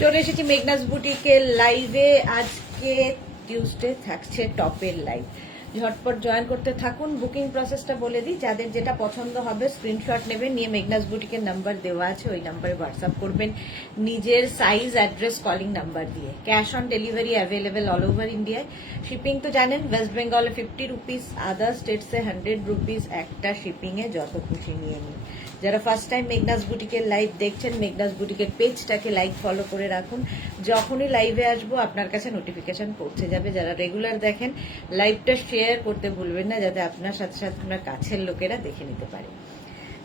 চলে এসেছি মেঘনাস বুটিকের লাইভে। আজকে টিউসডে থাকছে টপের লাইভ। ঝটপট জয়েন করতে থাকুন। বুকিং প্রসেসটা বলে দিই, যাদের যেটা পছন্দ হবে স্ক্রিনশট নেবেন, নিয়ে মেঘনাস বুটিকের নাম্বার দেওয়া আছে, ওই নাম্বারে হোয়াটসঅ্যাপ করবেন নিজের সাইজ, অ্যাড্রেস, কলিং নাম্বার দিয়ে। Cash on delivery available all over ইন্ডিয়ায়। শিপিং তো জানেন, ওয়েস্ট বেঙ্গলে 50 রুপিস, আদার স্টেটসে 100 রুপিস। একটা শিপিংয়ে যত খুশি নিয়ে নিন। যারা ফার্স্ট টাইম মেঘনাস বুটিকের লাইভ দেখছেন, মেঘনাস বুটিকের পেজটাকে লাইক ফলো করে রাখুন। যখনই লাইভে আসবো আপনার কাছে নোটিফিকেশন পৌঁছে যাবে। যারা রেগুলার দেখেন, লাইভটা শেয়ার করতে ভুলবেন না, যাতে আপনার সাথে সাথে আপনার কাছের লোকেরা দেখে নিতে পারে।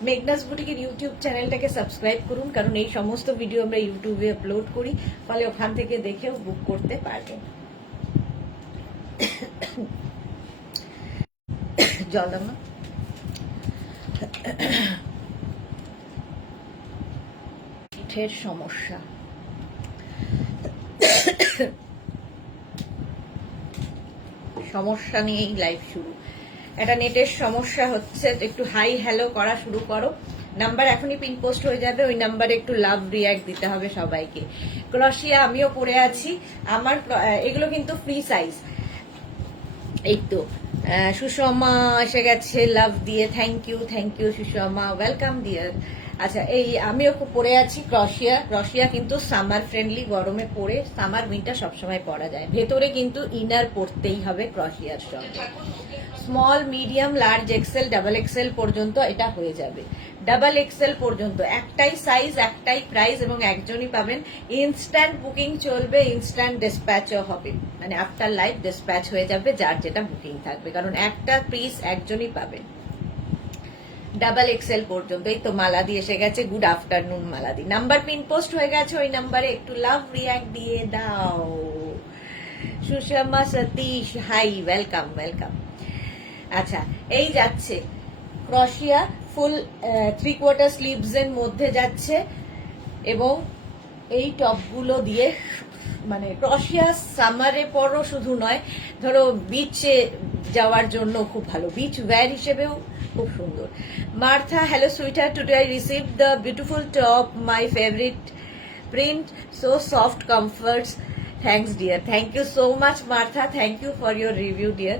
মেঘনাস বুটিকের ইউটিউব চ্যানেলটাকে সাবস্ক্রাইব করুন, কারণ এই সমস্ত ভিডিও আমরা ইউটিউবে আপলোড করি, ফলে ওখান থেকে দেখেও বুক করতে পারবেন। জল দাও না। পিঠের সমস্যা, সমস্যা নিয়েই লাইভ শুরু। একটা নেটের সমস্যা হচ্ছে, একটু হাই হ্যালো করা শুরু করো। নাম্বার এখনই পিন পোস্ট হয়ে যাবে, ওই নাম্বারে একটু লাভ রিয়াক্ট দিতে হবে সবাইকে। ক্রোশিয়া আমিও পরে আছি, আমার এগুলো কিন্তু ফ্রি সাইজ। এই তো সুষমা এসে গেছে লাভ দিয়ে, thank you Sushma, welcome dear. আচ্ছা, এই আমিও পরে আছি ক্রোশিয়া কিন্তু সামার ফ্রেন্ডলি, গরমে পরে সামার উইন্টার সবসময় পরা যায়। ভেতরে কিন্তু ইনার পরতেই হবে ক্রোশিয়ার সঙ্গে। Small, medium, large, XL, double XL পর্যন্ত এটা হয়ে যাবে। ডাবল এক্সেল পর্যন্ত একটাই সাইজ, একটাই প্রাইস, এবং একজনই পাবেন। ইনস্ট্যান্ট বুকিং চলবে, ইনস্ট্যান্ট ডিসপ্যাচও হবে, মানে আফটার লাইভ ডিসপ্যাচ হয়ে যাবে যার যেটা বুকিং থাকবে, কারণ একটা পিস একজনই পাবেন। ডাবল এক্সেল পর্যন্ত। এই তো মালাদি এসে গেছে, গুড আফটারনুন মালাদি। নাম্বার পিন পোস্ট হয়ে গেছে, ওই নাম্বারে একটু লাভ রিয়াক্ট দিয়ে দাও। Sushma Satish, hi, welcome. আচ্ছা, এই যাচ্ছে ক্রোশিয়া ফুল 3/4 স্লিভস এর মধ্যে যাচ্ছে, এবং এই টপগুলো দিয়ে, মানে ক্রোশিয়া সামারে পরো শুধু নয়, ধরো বিচে যাওয়ার জন্য খুব ভালো, বিচ ওয়্যার হিসেবেও খুব সুন্দর। Martha, hello sweeter, today I receive the beautiful top, my favourite print, so soft, comforts, thanks dear. Thank you so much Martha, thank you for your review dear.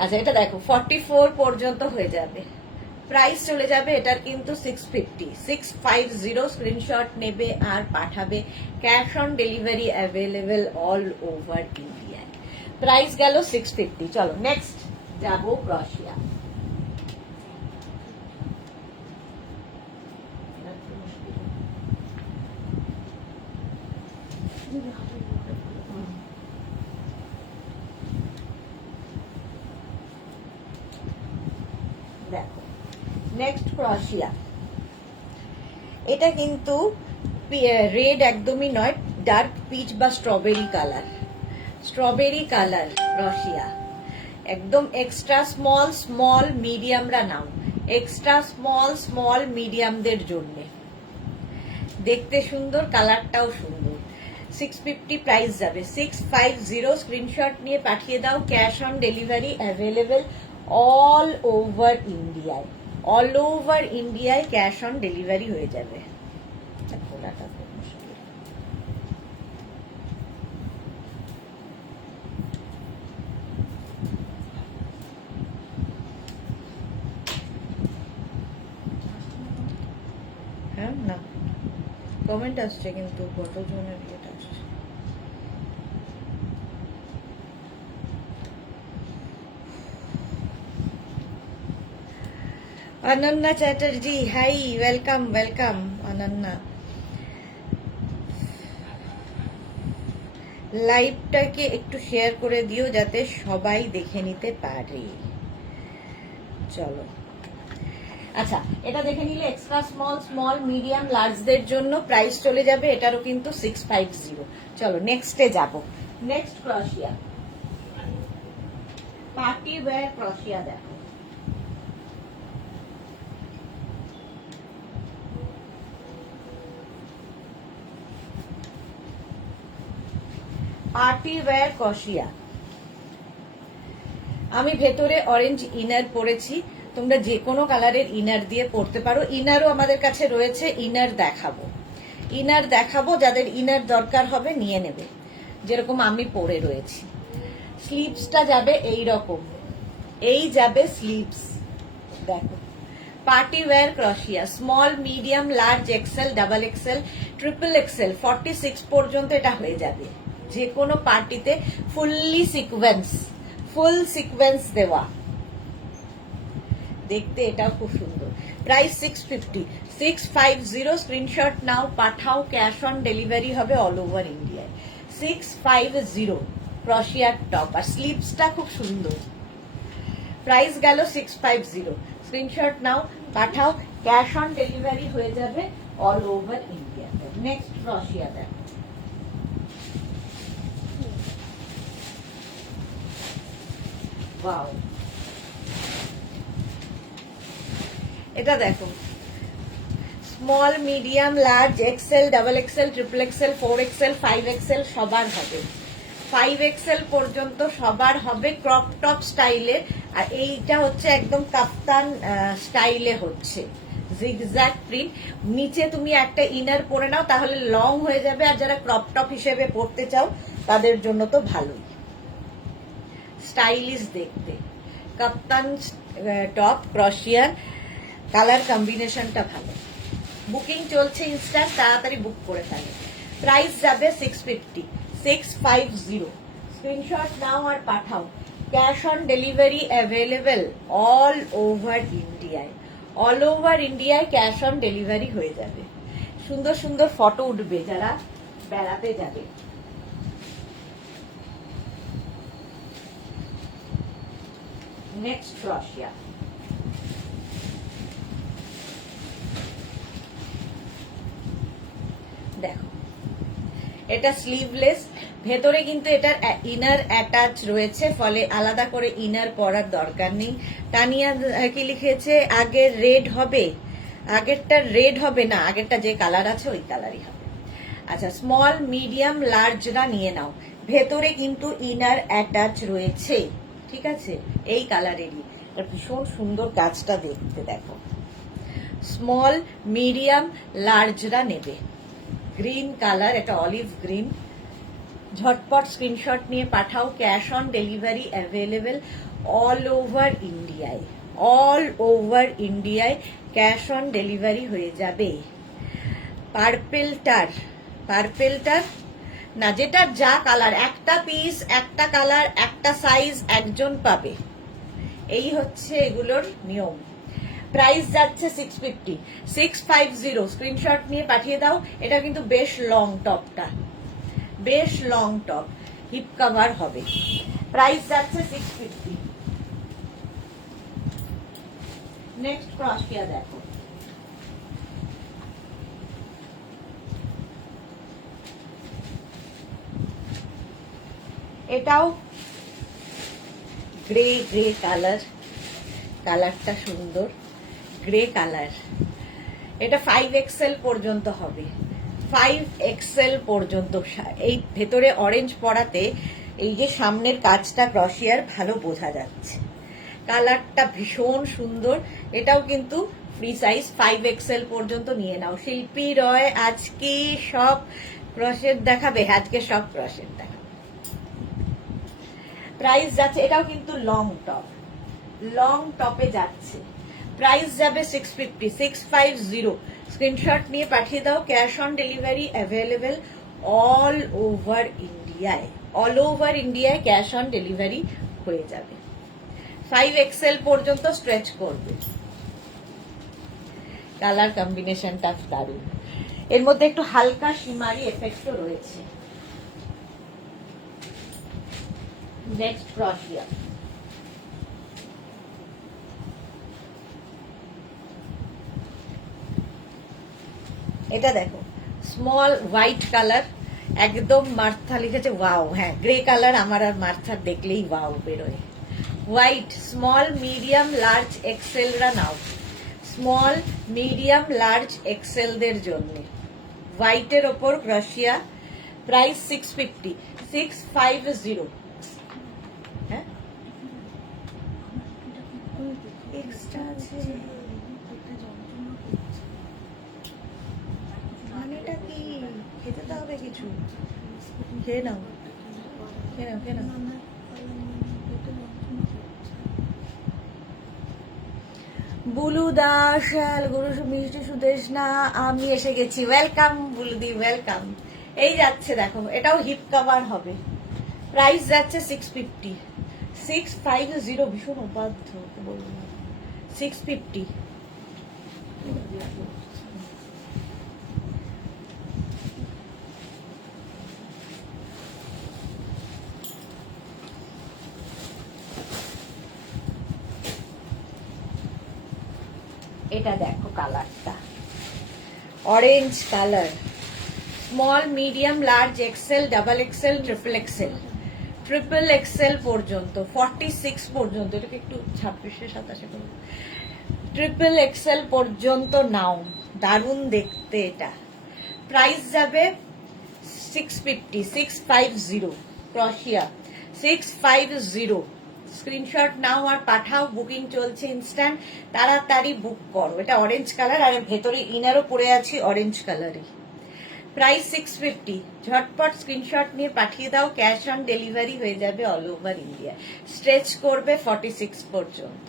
আচ্ছা, এটা দেখো 44 পর্যন্ত হয়ে যাবে। প্রাইস চলে যাবে এটার কিন্তু 650 স্ক্রিনশট নেবে আর পাঠাবে। Cash on delivery available all over ইন্ডিয়ায়। প্রাইস গেল 650। চলো নেক্সট যাবো ক্রোশিয়া। দেখো নেক্সট ক্রোশিয়া, এটা কিন্তু রেড একদমই নয়, ডার্ক পিচ বা স্ট্রবেরি কালার ক্রোশিয়া। একদম এক্সট্রা স্মল মিডিয়ামরা নাও, এক্সট্রা স্মল মিডিয়ামদের জন্য। দেখতে সুন্দর, কালারটাও সুন্দর। 650 প্রাইস যাবে। 650 স্ক্রিনশট নিয়ে পাঠিয়ে দাও। Cash on delivery available all over ইন্ডিয়ায় ক্যাশ অন ডেলিভারি হয়ে যাবে। হ্যাঁ, না কমেন্ট আসছে, কিন্তু কতজনের ইয়েটা আসছে। Ananya Chatterjee, hi, welcome Ananya. লাইভটাকে একটু শেয়ার করে দিও যাতে সবাই দেখে নিতে পারে। চলো, আচ্ছা, এটা দেখে নিলে এক্সট্রা স্মল মিডিয়াম লার্জদের জন্য প্রাইস চলে যাবে, এটারও কিন্তু 650। চলো নেক্সটে যাব। Next ক্রোশিয়া, party wear crochet. দেখো পার্টি ওয়্যার ক্রোশিয়া। আমি ভেতরে অরেঞ্জ ইনার পরেছি, তোমরা যে কোনো কালারের ইনার দিয়ে পরতে পারো। ইনারও আমাদের কাছে রয়েছে, ইনার দেখাবো। ইনার দেখাবো, যাদের ইনার দরকার হবে নিয়ে নেবে, যেরকম আমি পরে রয়েছি। স্লিভসটা যাবে এই রকম, এই যাবে স্লিভস। দেখো, party wear crochet, small, medium, large, XL, double XL, triple XL, 46 পর্যন্ত এটা হয়ে যাবে। যে কোনো পার্টিতে ফুললি সিকোয়েন্স, ফুল সিকোয়েন্স দেওয়া, দেখতে এটাও খুব সুন্দর। প্রাইস 650, 650। স্ক্রিনশট নাও, পাঠাও, ক্যাশ অন ডেলিভারি হবে অল ওভার ইন্ডিয়ায়। 650 ক্রশিয়ার টপ, আর স্লিভসটা খুব সুন্দর। প্রাইস গেল 650। স্ক্রিনশট নাও, পাঠাও, ক্যাশ অন ডেলিভারি হয়ে যাবে all over India. Next crochet দেখো, ওয়াও, এটা দেখো, small, medium, large, XL, double XL, triple XL, 4XL, 5XL সবার হবে। 5XL পর্যন্ত সবার হবে ক্রপ টপ স্টাইলে। আর এইটা হচ্ছে একদম কাফতান স্টাইলে হচ্ছে, জিগজ্যাগ প্রিন্ট। নিচে তুমি একটা ইনার পরে নাও, তাহলে লং হয়ে যাবে, আর যারা ক্রপ টপ হিসেবে পরতে চাও তাদের জন্য তো ভালোই, স্টাইলিশ দেখতে। কাপ্তান টপ ক্রশিয়ার, কালার কম্বিনেশনটা ভালো। বুকিং চলছে ইনস্ট্যান্ট, তাড়াতাড়ি বুক করে ফেলে। প্রাইস যাবে 650, 650। স্ক্রিনশট নাও আর পাঠাও, cash on delivery available all over ইন্ডিয়ায়। অল ওভার ইন্ডিয়ায় ক্যাশ অন ডেলিভারি হয়ে যাবে। সুন্দর সুন্দর ফটো উঠবে যারা বেড়াতে যাবে। নেক্সট ক্রশিয়া, দেখো, এটা স্লিভলেস, ভেতরে কিন্তু এটার ইনার অ্যাটাচ রয়েছে, ফলে আলাদা করে ইনার পরার দরকার নেই। তানিয়া কি লিখেছে, আগের রেড হবে? আগেরটা রেড হবে না, আগেরটা যে কালার আছে ওই কালারই হবে। আচ্ছা, স্মল, মিডিয়াম, লার্জরা নিয়ে নাও, ভেতরে কিন্তু ইনার অ্যাটাচ রয়েছে, ঠিক আছে, এই কালারেরই। ভীষণ সুন্দর কাজটা দেখতে, দেখো। স্মল, মিডিয়াম, লার্জরা নেবে। গ্রিন কালার, এটা অলিভ গ্রিন। ঝটপট স্ক্রিনশট নিয়ে পাঠাও, cash on delivery available all over ইন্ডিয়ায়। অল ওভার ইন্ডিয়ায় ক্যাশ অন ডেলিভারি হয়ে যাবে। পার্পেলটার না, যেটার যা কালার, একটা পিস, একটা কালার, একটা সাইজ একজন পাবে, এই হচ্ছে এগুলোর নিয়ম। প্রাইস যাচ্ছে 650, 650। স্ক্রিনশট নিয়ে পাঠিয়ে দাও। এটা কিন্তু বেশ লং টপটা, বেশ লং টপ, হিপ কভার হবে। প্রাইস যাচ্ছে 650। নেক্সট ক্রশিয়া দেখো, এটাও গ্রে গ্রে কালার, কালারটা সুন্দর, গ্রে কালার। এটা 5XL পর্যন্ত হবে, 5XL পর্যন্ত। এই ভেতরে অরেঞ্জ পরাতে এই যে সামনের কাজটা ক্রশিয়ার ভালো বোঝা যাচ্ছে, কালারটা ভীষণ সুন্দর। এটাও কিন্তু ফ্রি সাইজ, 5XL পর্যন্ত নিয়ে নাও। শিল্পী রয় আজকে সব ক্রশের দেখাবে, আজকে সব ক্রশের দেখাবে। প্রাইস যাচ্ছে, এটাও কিন্তু লং টপ, লং টপে যাচ্ছে। প্রাইস যাবে 650, 650। স্ক্রিনশট নিয়ে পাঠিয়ে দাও, cash on delivery available all over ইন্ডিয়ায়। অল ওভার ইন্ডিয়ায় ক্যাশ অন ডেলিভারি হয়ে যাবে। 5XL পর্যন্ত স্ট্রেচ করবে। কালার কম্বিনেশনটা দারুণ, এর মধ্যে একটু হালকা শিমারি এফেক্টও রয়েছে। নেক্সট ক্রশিয়া, এটা দেখো, স্মল হোয়াইট কালার, একদম মার্থা লিখেছে ওয়াও। হ্যাঁ, গ্রে কালার আমার আর মার্থার দেখলেই ওয়াও বেরোয়। হোয়াইট, স্মল, মিডিয়াম, লার্জ, এক্সেলরা নাও। স্মল, মিডিয়াম, লার্জ, এক্সেলদের জন্য হোয়াইটের ওপর ক্রশিয়া। প্রাইস 650, 650। হ্যাঁ, এক্সট্রা আছে, মানেটা কি? খেতে তো হবে কিছু, খেয়ে নাও খেয়ে নাও খেয়ে নাও। বুলু দাস, গুরু মিষ্টি সুদেশনা, আমি এসে গেছি। ওয়েলকাম বুলুদি, ওয়েলকাম। এই যাচ্ছে দেখো, এটাও হিপ কভার হবে। প্রাইস যাচ্ছে 650, 650, ভীষণ অবাধ্য বলবো, 650। এটা দেখো কালারটা, orange colour, small medium large XL double XL triple XL, triple XL পর্যন্ত 46 পর্যন্ত, এটাকে একটু 26-27 করবো, ট্রিপল এক্সেল পর্যন্ত নাও। দারুণ দেখতে এটা। প্রাইস যাবে 650, 650, ক্রশিয়া 650। স্ক্রিনশট নাও আর পাঠাও, বুকিং চলছে ইনস্ট্যান্ট, তাড়াতাড়ি বুক করো। এটা অরেঞ্জ কালার আর ভেতরে ইনারও পরে আছি অরেঞ্জ কালারই। প্রাইস 650, ঝটপট স্ক্রিনশট নিয়ে পাঠিয়ে দাও, ক্যাশ অন ডেলিভারি হয়ে যাবে অল ওভার ইন্ডিয়া। স্ট্রেচ করবে 46 পর্যন্ত।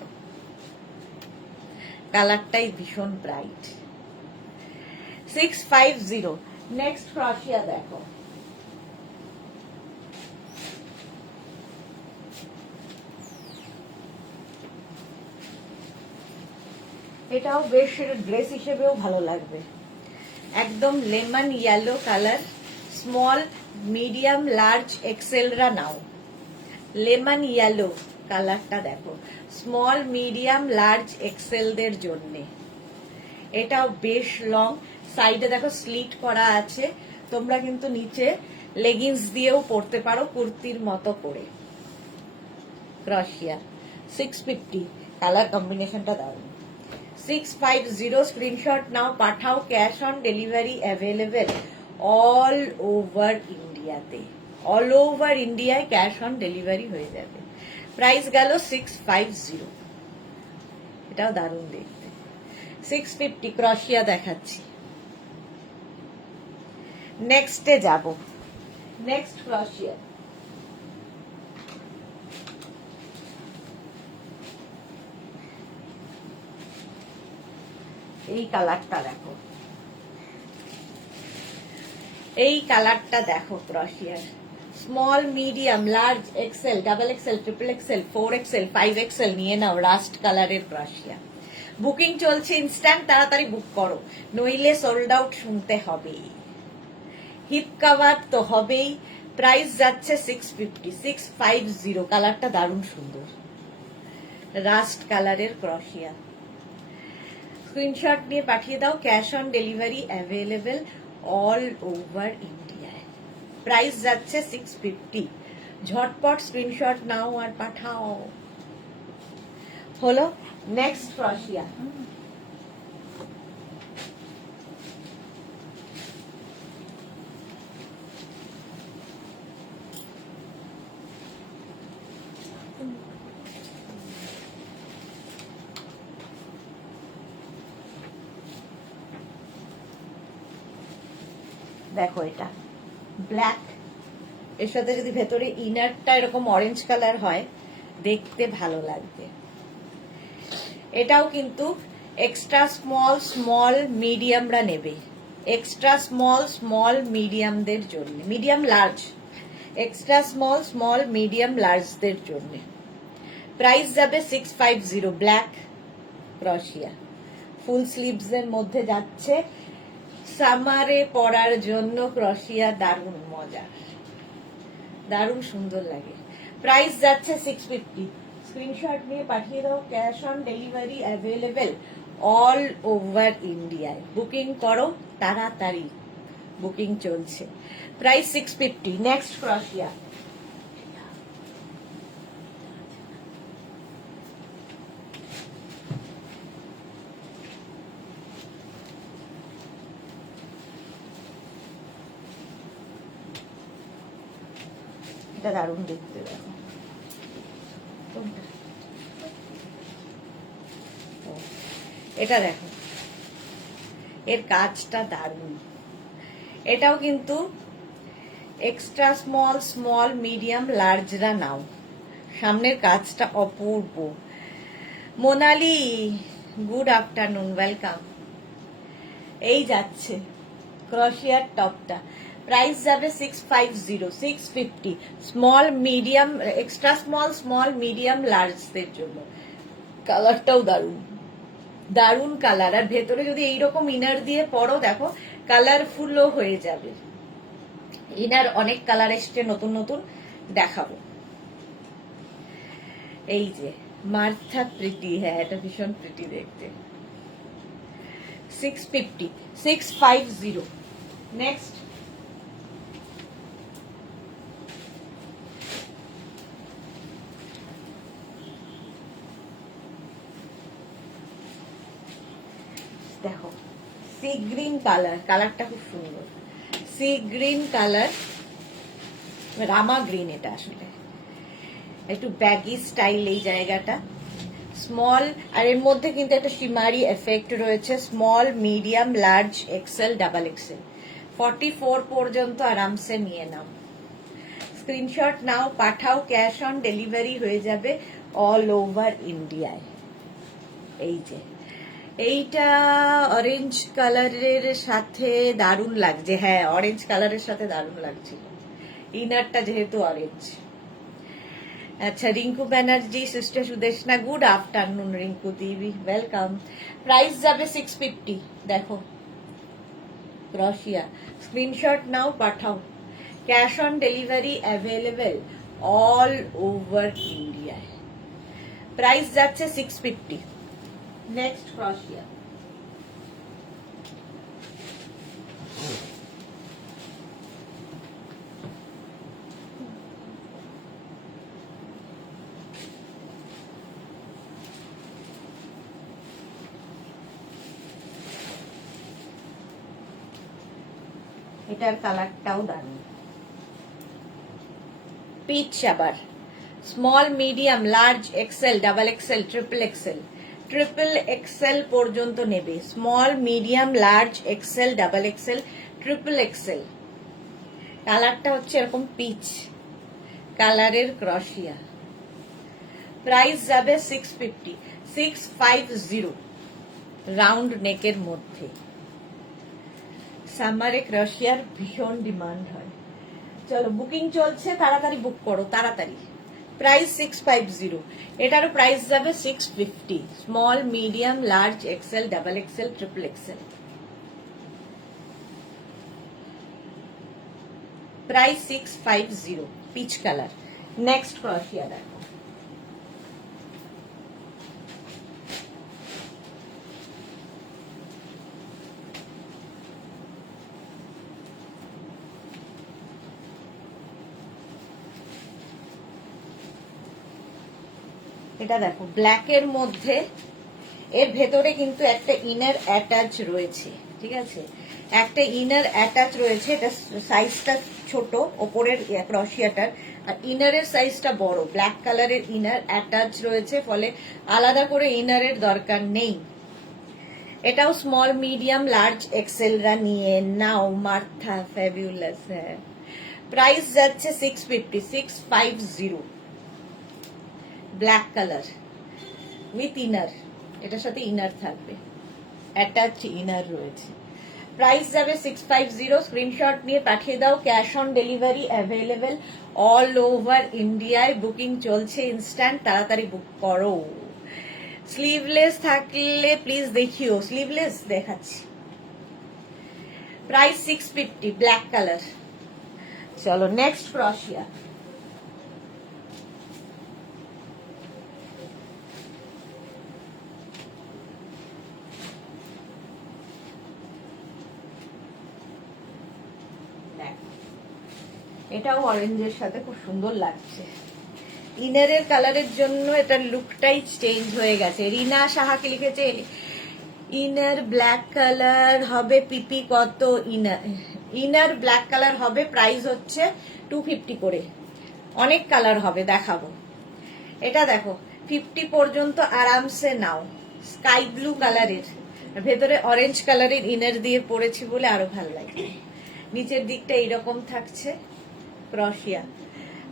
কালারটাই ভীষণ ব্রাইট। 650। নেক্সট ক্রশিয়া দেখো, এটাও বেশ ড্রেস হিসেবেও ভালো লাগবে। একদম lemon yellow colour, small medium large এক্সেলরা নাও। লেমন ইয়েলো কালারটা দেখো, স্মল মিডিয়াম লার্জ এক্সেলদের জন্য। এটাও বেশ লং, সাইডে দেখো স্লিট করা আছে, তোমরা কিন্তু নিচে লেগিংস দিয়েও পরতে পারো কুর্তির মতো করে। ক্রশিয়া 650, কালার কম্বিনেশনটা দারুণ। 650, স্ক্রিনশট নাও পাঠাও, cash on delivery available all over ইন্ডিয়াতে। অল ওভার ইন্ডিয়ায় ক্যাশ অন ডেলিভারি হয়ে যাবে। প্রাইস গেল 650। এটাও দারুণ দেখতে। 650 ক্রশিয়া দেখাচ্ছি। নেক্সটে যাব, নেক্সট ক্রশিয়া। এই কালারটা দেখো, এই কালারটা দেখো ক্রশিয়ার। Small medium large XL double XL triple XL 4XL 5XL নিয়ে নাও। রাস্ট কালারের ক্রশিয়া। বুকিং চলছে ইনস্ট্যান্ট, তাড়াতাড়ি বুক করো, নইলে সোল্ড আউট শুনতে হবে। হিপ কাভার তো হবেই। প্রাইস যাচ্ছে 650, 650। কালারটা দারুণ সুন্দর, রাস্ট কালারের ক্রশিয়া। স্ক্রিনশট নিয়ে পাঠিয়ে দাও, cash on delivery available all over ইন্ডিয়ায়। প্রাইস যাচ্ছে 650। ঝটপট স্ক্রিনশট নাও আর পাঠাও। হলো নেক্সট ক্রশিয়া। দেখো এটা ব্ল্যাক, এর সাথে যদি ভেতরে ইনারটা এরকম অরেঞ্জ কালার হয় দেখতে ভালো লাগবে। এটাও কিন্তু এক্সট্রা স্মল স্মল মিডিয়ামরা নেবে, এক্সট্রা স্মল স্মল মিডিয়ামদের জন্য, medium large, extra small small medium লার্জদের জন্য। প্রাইস যাবে 650, ব্ল্যাক ক্রশিয়া। ফুল স্লিভস এর মধ্যে যাচ্ছে, সামারে পরার জন্য ক্রশিয়া দারুণ মজা, দারুণ সুন্দর লাগে। প্রাইস যাচ্ছে 650। স্ক্রিনশট নিয়ে পাঠিয়ে দাও, cash on delivery available all over ইন্ডিয়ায়। বুকিং করো তাড়াতাড়ি, বুকিং চলছে। প্রাইস 650। নেক্সট ক্রশিয়া। এটা দারুণ দেখতে, দেখো এটা দেখো, এর কাজটা দারুণ। এটাও কিন্তু এক্সট্রা স্মল, স্মল, মিডিয়াম, লার্জরা নাও। সামনের কাজটা অপূর্ব। Monali, good afternoon, welcome. এই যাচ্ছে ক্রোশিয়ার টপটা, প্রাইস যাবে 650, 650, small, medium, extra small, small, medium, লার্জদের জন্য। কালারটাও দারুণ, দারুণ কালার। আর ভেতরে যদি এইরকম ইনার দিয়ে পরো, দেখো কালারফুলও হয়ে যাবে। ইনার অনেক কালার এসছে, নতুন নতুন দেখাবো। এই যে মার্থা প্রিটি, হ্যাঁ এটা ভীষণ প্রিটি দেখতে। 650, 650। নেক্সট দেখো সি গ্রিন কালার, কালারটা খুব সুন্দর। সি গ্রিন কালার, রামা গ্রিন, এটা আসলে একটু ব্যাগি স্টাইল এই জায়গাটা। স্মল, আর এর মধ্যে কিন্তু একটা শিমারি এফেক্ট রয়েছে। Small, medium, large, XL, double XL, 44 পর্যন্ত আরামসে নিয়ে নাও। স্ক্রিনশট নাও, পাঠাও, ক্যাশ অন ডেলিভারি হয়ে যাবে অল ওভার ইন্ডিয়ায়। এই যে এইটা অরেঞ্জ কালারের সাথে দারুণ লাগছে, হ্যাঁ অরেঞ্জ কালারের সাথে দারুণ লাগছিল, ইনারটা যেহেতু অরেঞ্জ। আচ্ছা, Rinku Banerjee, sister Sudeshna, good afternoon Rinku Devi, welcome. Price যাবে 650। দেখো ক্রোশিয়া, স্ক্রিনশট নাও, পাঠাও, cash on delivery available all over ইন্ডিয়ায়। প্রাইস যাচ্ছে 650। নেক্সট ক্রোশিয়া, এটার কালারটাও দারুণ। পিচ, আবার small, medium, large, XL, double XL, triple XL, triple XL পর্যন্ত নেবে। Small, medium, large, XL, double XL, triple XL. কালারটা হচ্ছে এরকম পিচ কালারের ক্রোশিয়া। প্রাইস যাবে 650, 650, রাউন্ড নেকের মধ্যে। সামারে ক্রোশিয়ার ভীষণ ডিমান্ড হয়। চলো বুকিং চলছে, তাড়াতাড়ি বুক করো, তাড়াতাড়ি। প্রাইস 650, এটারও প্রাইস যাবে 650। Small, medium, large, XL, double XL, triple XL. Price 650, peach colour. Next crochet দেখো, এটা দেখো ব্ল্যাক এর মধ্যে, এর ভেতরে কিন্তু একটা ইনার অ্যাটাচ রয়েছে, ঠিক আছে, একটা ইনার অ্যাটাচ রয়েছে। এটা সাইজটা ছোট ওপরের ক্রোশিয়াটার, আর ইনারের সাইজটা বড়। ব্ল্যাক কালারের ইনার অ্যাটাচ রয়েছে, ফলে আলাদা করে ইনারের দরকার নেই। এটাও স্মল, মিডিয়াম, লার্জ, এক্সেলরা নিয়ে নাও। মার্থা ফ্যাবুলাস, হ্যাঁ। প্রাইস যাচ্ছে 650, 650, ব্ল্যাক কালার উইথ ইনার, এটার সাথে ইনার থাকবে, অ্যাটাচ ইনার রয়েছে। প্রাইস যাবে 650, স্ক্রিনশট নিয়ে পাঠিয়ে দাও, cash on delivery available all over ইন্ডিয়ায়। বুকিং চলছে ইনস্ট্যান্ট, তাড়াতাড়ি বুক করো। স্লিভলেস থাকলে প্লিজ দেখিও, স্লিভলেস দেখাচ্ছি। Price 650, black colour. চলো নেক্সট ক্রোশিয়া, এটাও অরেঞ্জের সাথে খুব সুন্দর লাগছে। ইনারের কালারের জন্য এটার লুকটাই চেঞ্জ হয়ে গেছে। রিনা সাহাকে লিখেছে ইনার ব্ল্যাক কালার হবে, পিপি কত? ইনার ব্ল্যাক কালার হবে, প্রাইস হচ্ছে 250 করে। অনেক কালার হবে, দেখাবো। এটা দেখো 50 পর্যন্ত আরামসে নাও। স্কাই ব্লু কালারের, ভেতরে অরেঞ্জ কালারের ইনার দিয়ে পরেছি বলে আরো ভালো লাগে। নিচের দিকটা এইরকম থাকছে, ক্রশিয়া।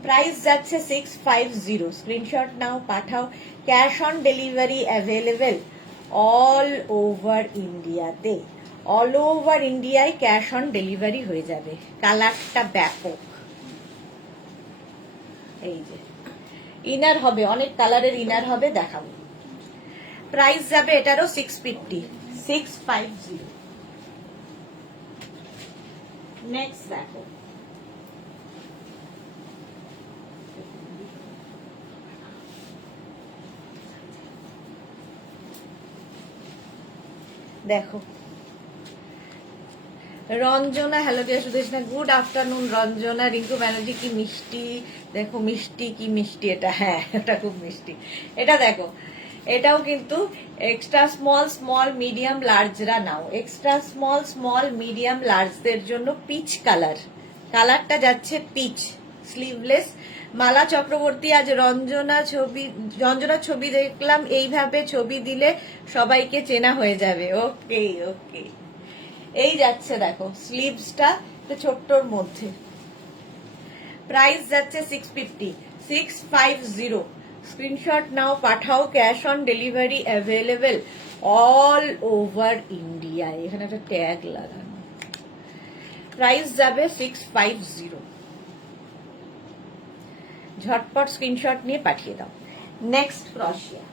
প্রাইস যাচ্ছে 650। স্ক্রিনশট নাও, পাঠাও। Cash on delivery available all over ইন্ডিয়াতে। অল ওভার ইন্ডিয়ায় ক্যাশ অন ডেলিভারি হয়ে যাবে। কালারটা ব্যাপক। এই যে ইনার হবে, অনেক কালারের ইনার হবে, দেখাবো। প্রাইস যাবে এটারও 650। 650। নেক্সট দেখো, দেখো Ranjana, hello dear Sudeshna, good afternoon Ranjana. Rinku Banerjee, কি মিষ্টি দেখো, মিষ্টি কি মিষ্টি এটা, হ্যাঁ এটা খুব মিষ্টি। এটা দেখো, এটাও কিন্তু এক্সট্রা স্মল, স্মল, মিডিয়াম, লার্জরা নাও। এক্সট্রা স্মল, স্মল, মিডিয়াম, লার্জদের জন্য পিচ কালার। কালারটা যাচ্ছে পিচ, স্লিভলেস। মালা চক্রবর্তী, আজ রঞ্জনা ছবি দেখলাম, এইভাবে ছবি দিলে সবাইকে চেনা হয়ে যাবে। ওকে ওকে। এই যাচ্ছে দেখো, স্লিভসটা ছোট্টর মধ্যে। প্রাইস যাচ্ছে 650। 650। স্ক্রিনশট নাও, পাঠাও। Cash on delivery available all over India. এখানে একটা ট্যাগ লাগানো। প্রাইস যাবে 650। ঝটপট স্ক্রিনশট নিয়ে পাঠিয়ে দাও। নেক্সট ক্রশিয়া।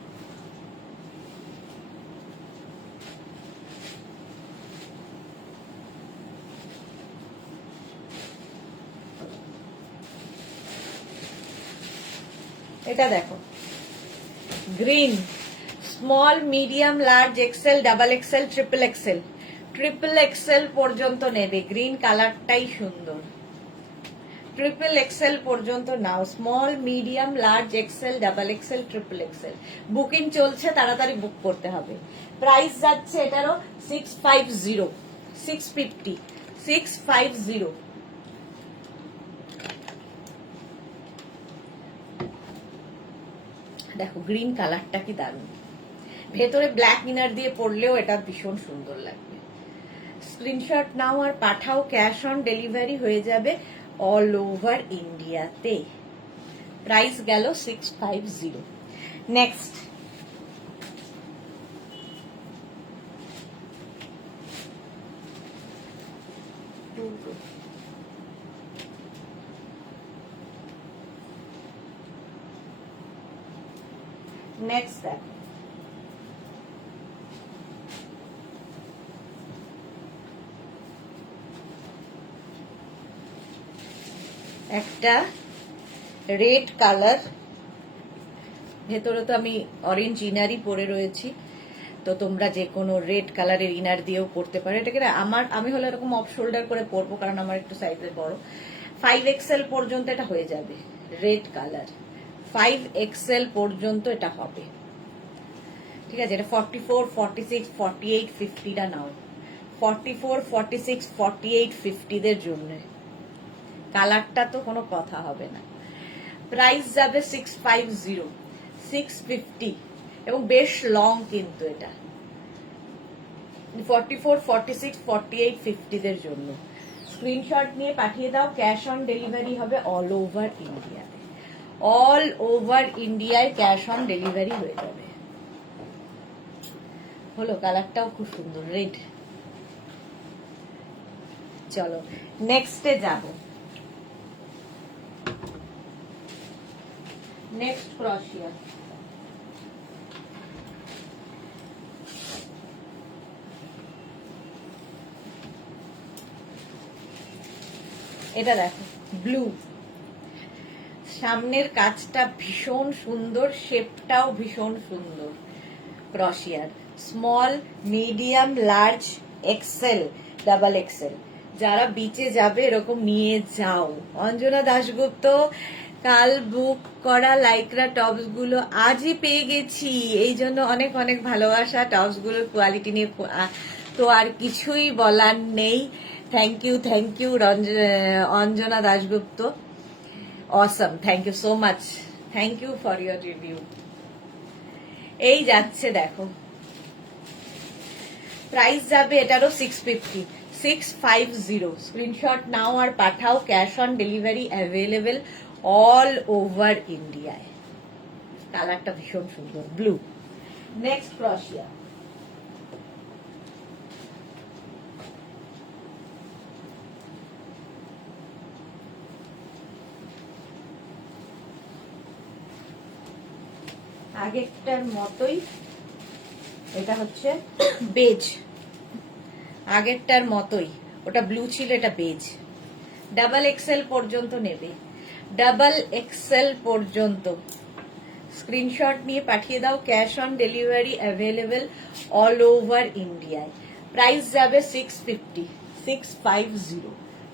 এটা দেখো, green, small, medium, large, XL, double XL, triple XL. Triple XL পর্যন্ত নেবে, গ্রিন কালারটাই সুন্দর। ট্রিপল এক্সেল পর্যন্ত নাও। Small, medium, large, XL, double XL, triple XL. Booking চলছে, তাড়াতাড়ি বুক করতে হবে। প্রাইস যাচ্ছে এটারও 650। 650। 650। দেখো গ্রিন কালারটা কি দারুণ। ভেতরে ব্ল্যাক ইনার দিয়ে পরলেও এটা ভীষণ সুন্দর লাগবে। স্ক্রিনশট নাও আর পাঠাও। ক্যাশ অন ডেলিভারি হয়ে যাবে অল ওভার ইন্ডিয়াতে। প্রাইস গেল 650। নেক্সট, নেক্সট দেখো, একটা রেড কালার, ভেতরে তো আমি অরেঞ্জ ইনারই পরে রয়েছি, তো তোমরা যে কোনো রেড কালারের ইনার দিয়েও পরতে পারো। এটাকে আমি হলে এরকম অফ শোল্ডার করে পরবো, কারণ আমার একটু সাইজের বড়। 5XL পর্যন্ত এটা হয়ে যাবে। রেড কালার 5XL পর্যন্ত এটা হবে, ঠিক আছে। এটা 44, 46, 48, 50টা নাও। 44, 46, 48, 50দের জন্য কালারটা তো কোনো কথা হবে না। প্রাইস যাবে 650। 650 এবং বেশ লং কিন্তু এটা। 44, 46, 48, 50দের জন্য স্ক্রিনশট নিয়ে পাঠিয়ে দাও। ক্যাশ অন ডেলিভারি হবে অল ওভার ইন্ডিয়াতে। অল ওভার ইন্ডিয়ায় ক্যাশ অন ডেলিভারি হয়ে যাবে। হলো, কালারটাও খুব সুন্দর, রেড। চলো নেক্সটে যাব। নেক্সট ক্রশিয়া। এটা দেখো, ব্লু। সামনের কাজটা ভীষণ সুন্দর, শেপটাও ভীষণ সুন্দর। ক্রশিয়ার small, medium, large, XL, double XL. যারা বিচে যাবে এরকম নিয়ে যাও। অঞ্জনা দাশগুপ্ত, কাল বুক করা লাইক্রা টপস গুলো আজই পেয়ে গেছি, এই জন্য অনেক অনেক ভালোবাসা। টপস গুলোর কোয়ালিটি নিয়ে তো আর কিছুই বলার নেই। Thank you Anjana Dasgupta, Assam, thank you so much, thank you for your review. এই যাচ্ছে দেখো, প্রাইস যাবে এটারও 650। 650 স্ক্রিনশট নাও আর পাঠাও, cash on delivery available all over ইন্ডিয়ায়। কালারটা ভীষণ সুন্দর, ব্লু। নেক্সট ক্রশিয়া। আগেরটার মতোই, এটা হচ্ছে বেজ, আগেরটার মতোই, ওটা ব্লু ছিল, এটা বেজ। ডাবল এক্সেল পর্যন্ত নেবে, ডাবল এক্সেল পর্যন্ত স্ক্রিনশট নিয়ে পাঠিয়ে দাও, cash on delivery available all over ইন্ডিয়ায়। প্রাইস যাবে 650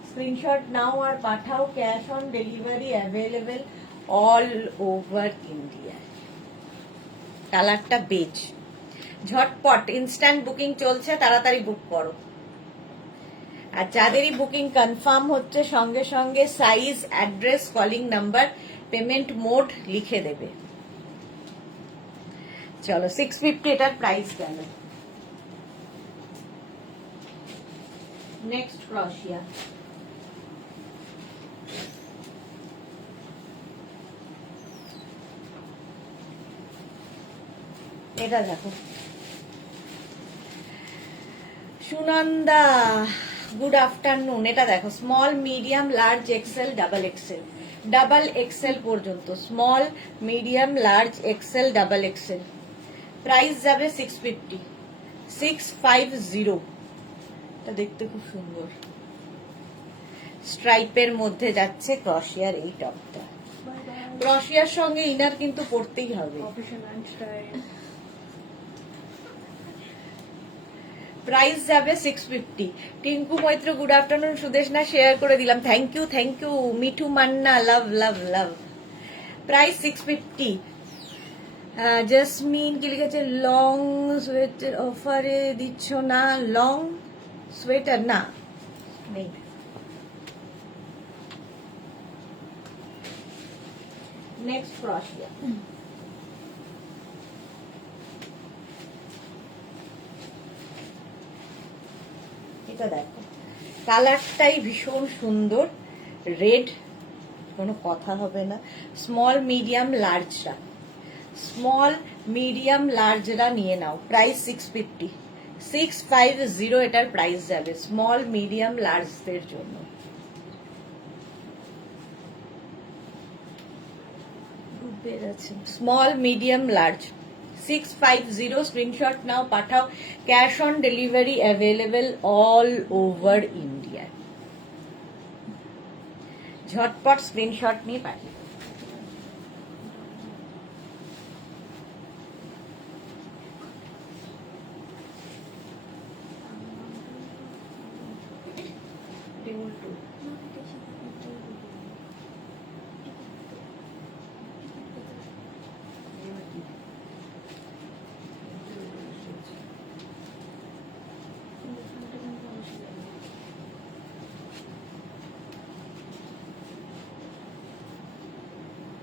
স্ক্রিনশট নাও আর পাঠাও, cash on delivery available all over ইন্ডিয়ায়। কালারটা বেজ, ঝটপট ইনস্ট্যান্ট বুকিং চলছে, তাড়াতাড়ি বুক করো। আর যাদেরই বুকিং কনফার্ম হচ্ছে সঙ্গে সঙ্গে size, address, calling number, payment mode লিখে দেবে। চলো 650 এটার প্রাইস গেল। নেক্সট ক্রশিয়া। এটা দেখো, সুনন্দা গুড আফটারনুন। এটা দেখো, small, medium, large, XL, double XL, double XL পর্যন্ত, small, medium, large, XL, double XL. Price যাবে 650। এটা দেখতে খুব সুন্দর, স্ট্রাইপের মধ্যে যাচ্ছে ক্রশিয়ার এই টপটা। ক্রশিয়ার সঙ্গে ইনার কিন্তু পরতেই হবে। প্রাইস যাবে 650। Tinku Maitra good afternoon. Sudeshna share করে দিলাম, thank you thank you. Mithu Manna love love love. Price 650। Jasmine কি লিখেছে, লং সোয়েটার অফারে দিচ্ছ না? লং সোয়েটার না, নেই। নেক্সট ক্রশিয়া। এটা দেখো, কালারটাই ভীষণ সুন্দর, রেড, কোনো কথা হবে না। স্মল, মিডিয়াম, লার্জরা, স্মল, মিডিয়াম, লার্জরা নিয়ে নাও। প্রাইস 650 এটার প্রাইস যাবে স্মল, মিডিয়াম, লার্জদের জন্য। স্মল, মিডিয়াম, লার্জ 650 স্ক্রিনশট নাও পাঠাও, cash on delivery available all over India. ঝটপট স্ক্রিনশট নিয়ে পাঠিয়ে।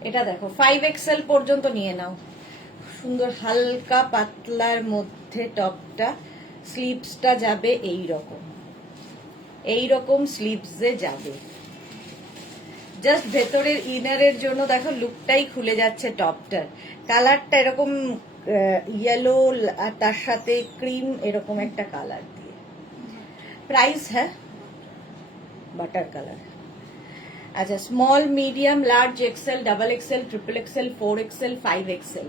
এটা দেখো, 5XL পর্যন্ত নিয়ে নাও। সুন্দর হালকা পাতলার মধ্যে টপটা, স্লিভসটা যাবে এই রকম, এই রকম স্লিভসে যাবে। জাস্ট ভেতরের ইনারের জন্য দেখো লুকটাই খুলে যাচ্ছে টপটার। কালারটা এরকম ইয়েলো আর তার সাথে ক্রিম, এরকম একটা কালার দিয়ে। প্রাইস, হ্যাঁ বাটার কালার। আচ্ছা, small, medium, large, XL, double XL, triple XL, 4XL, 5XL,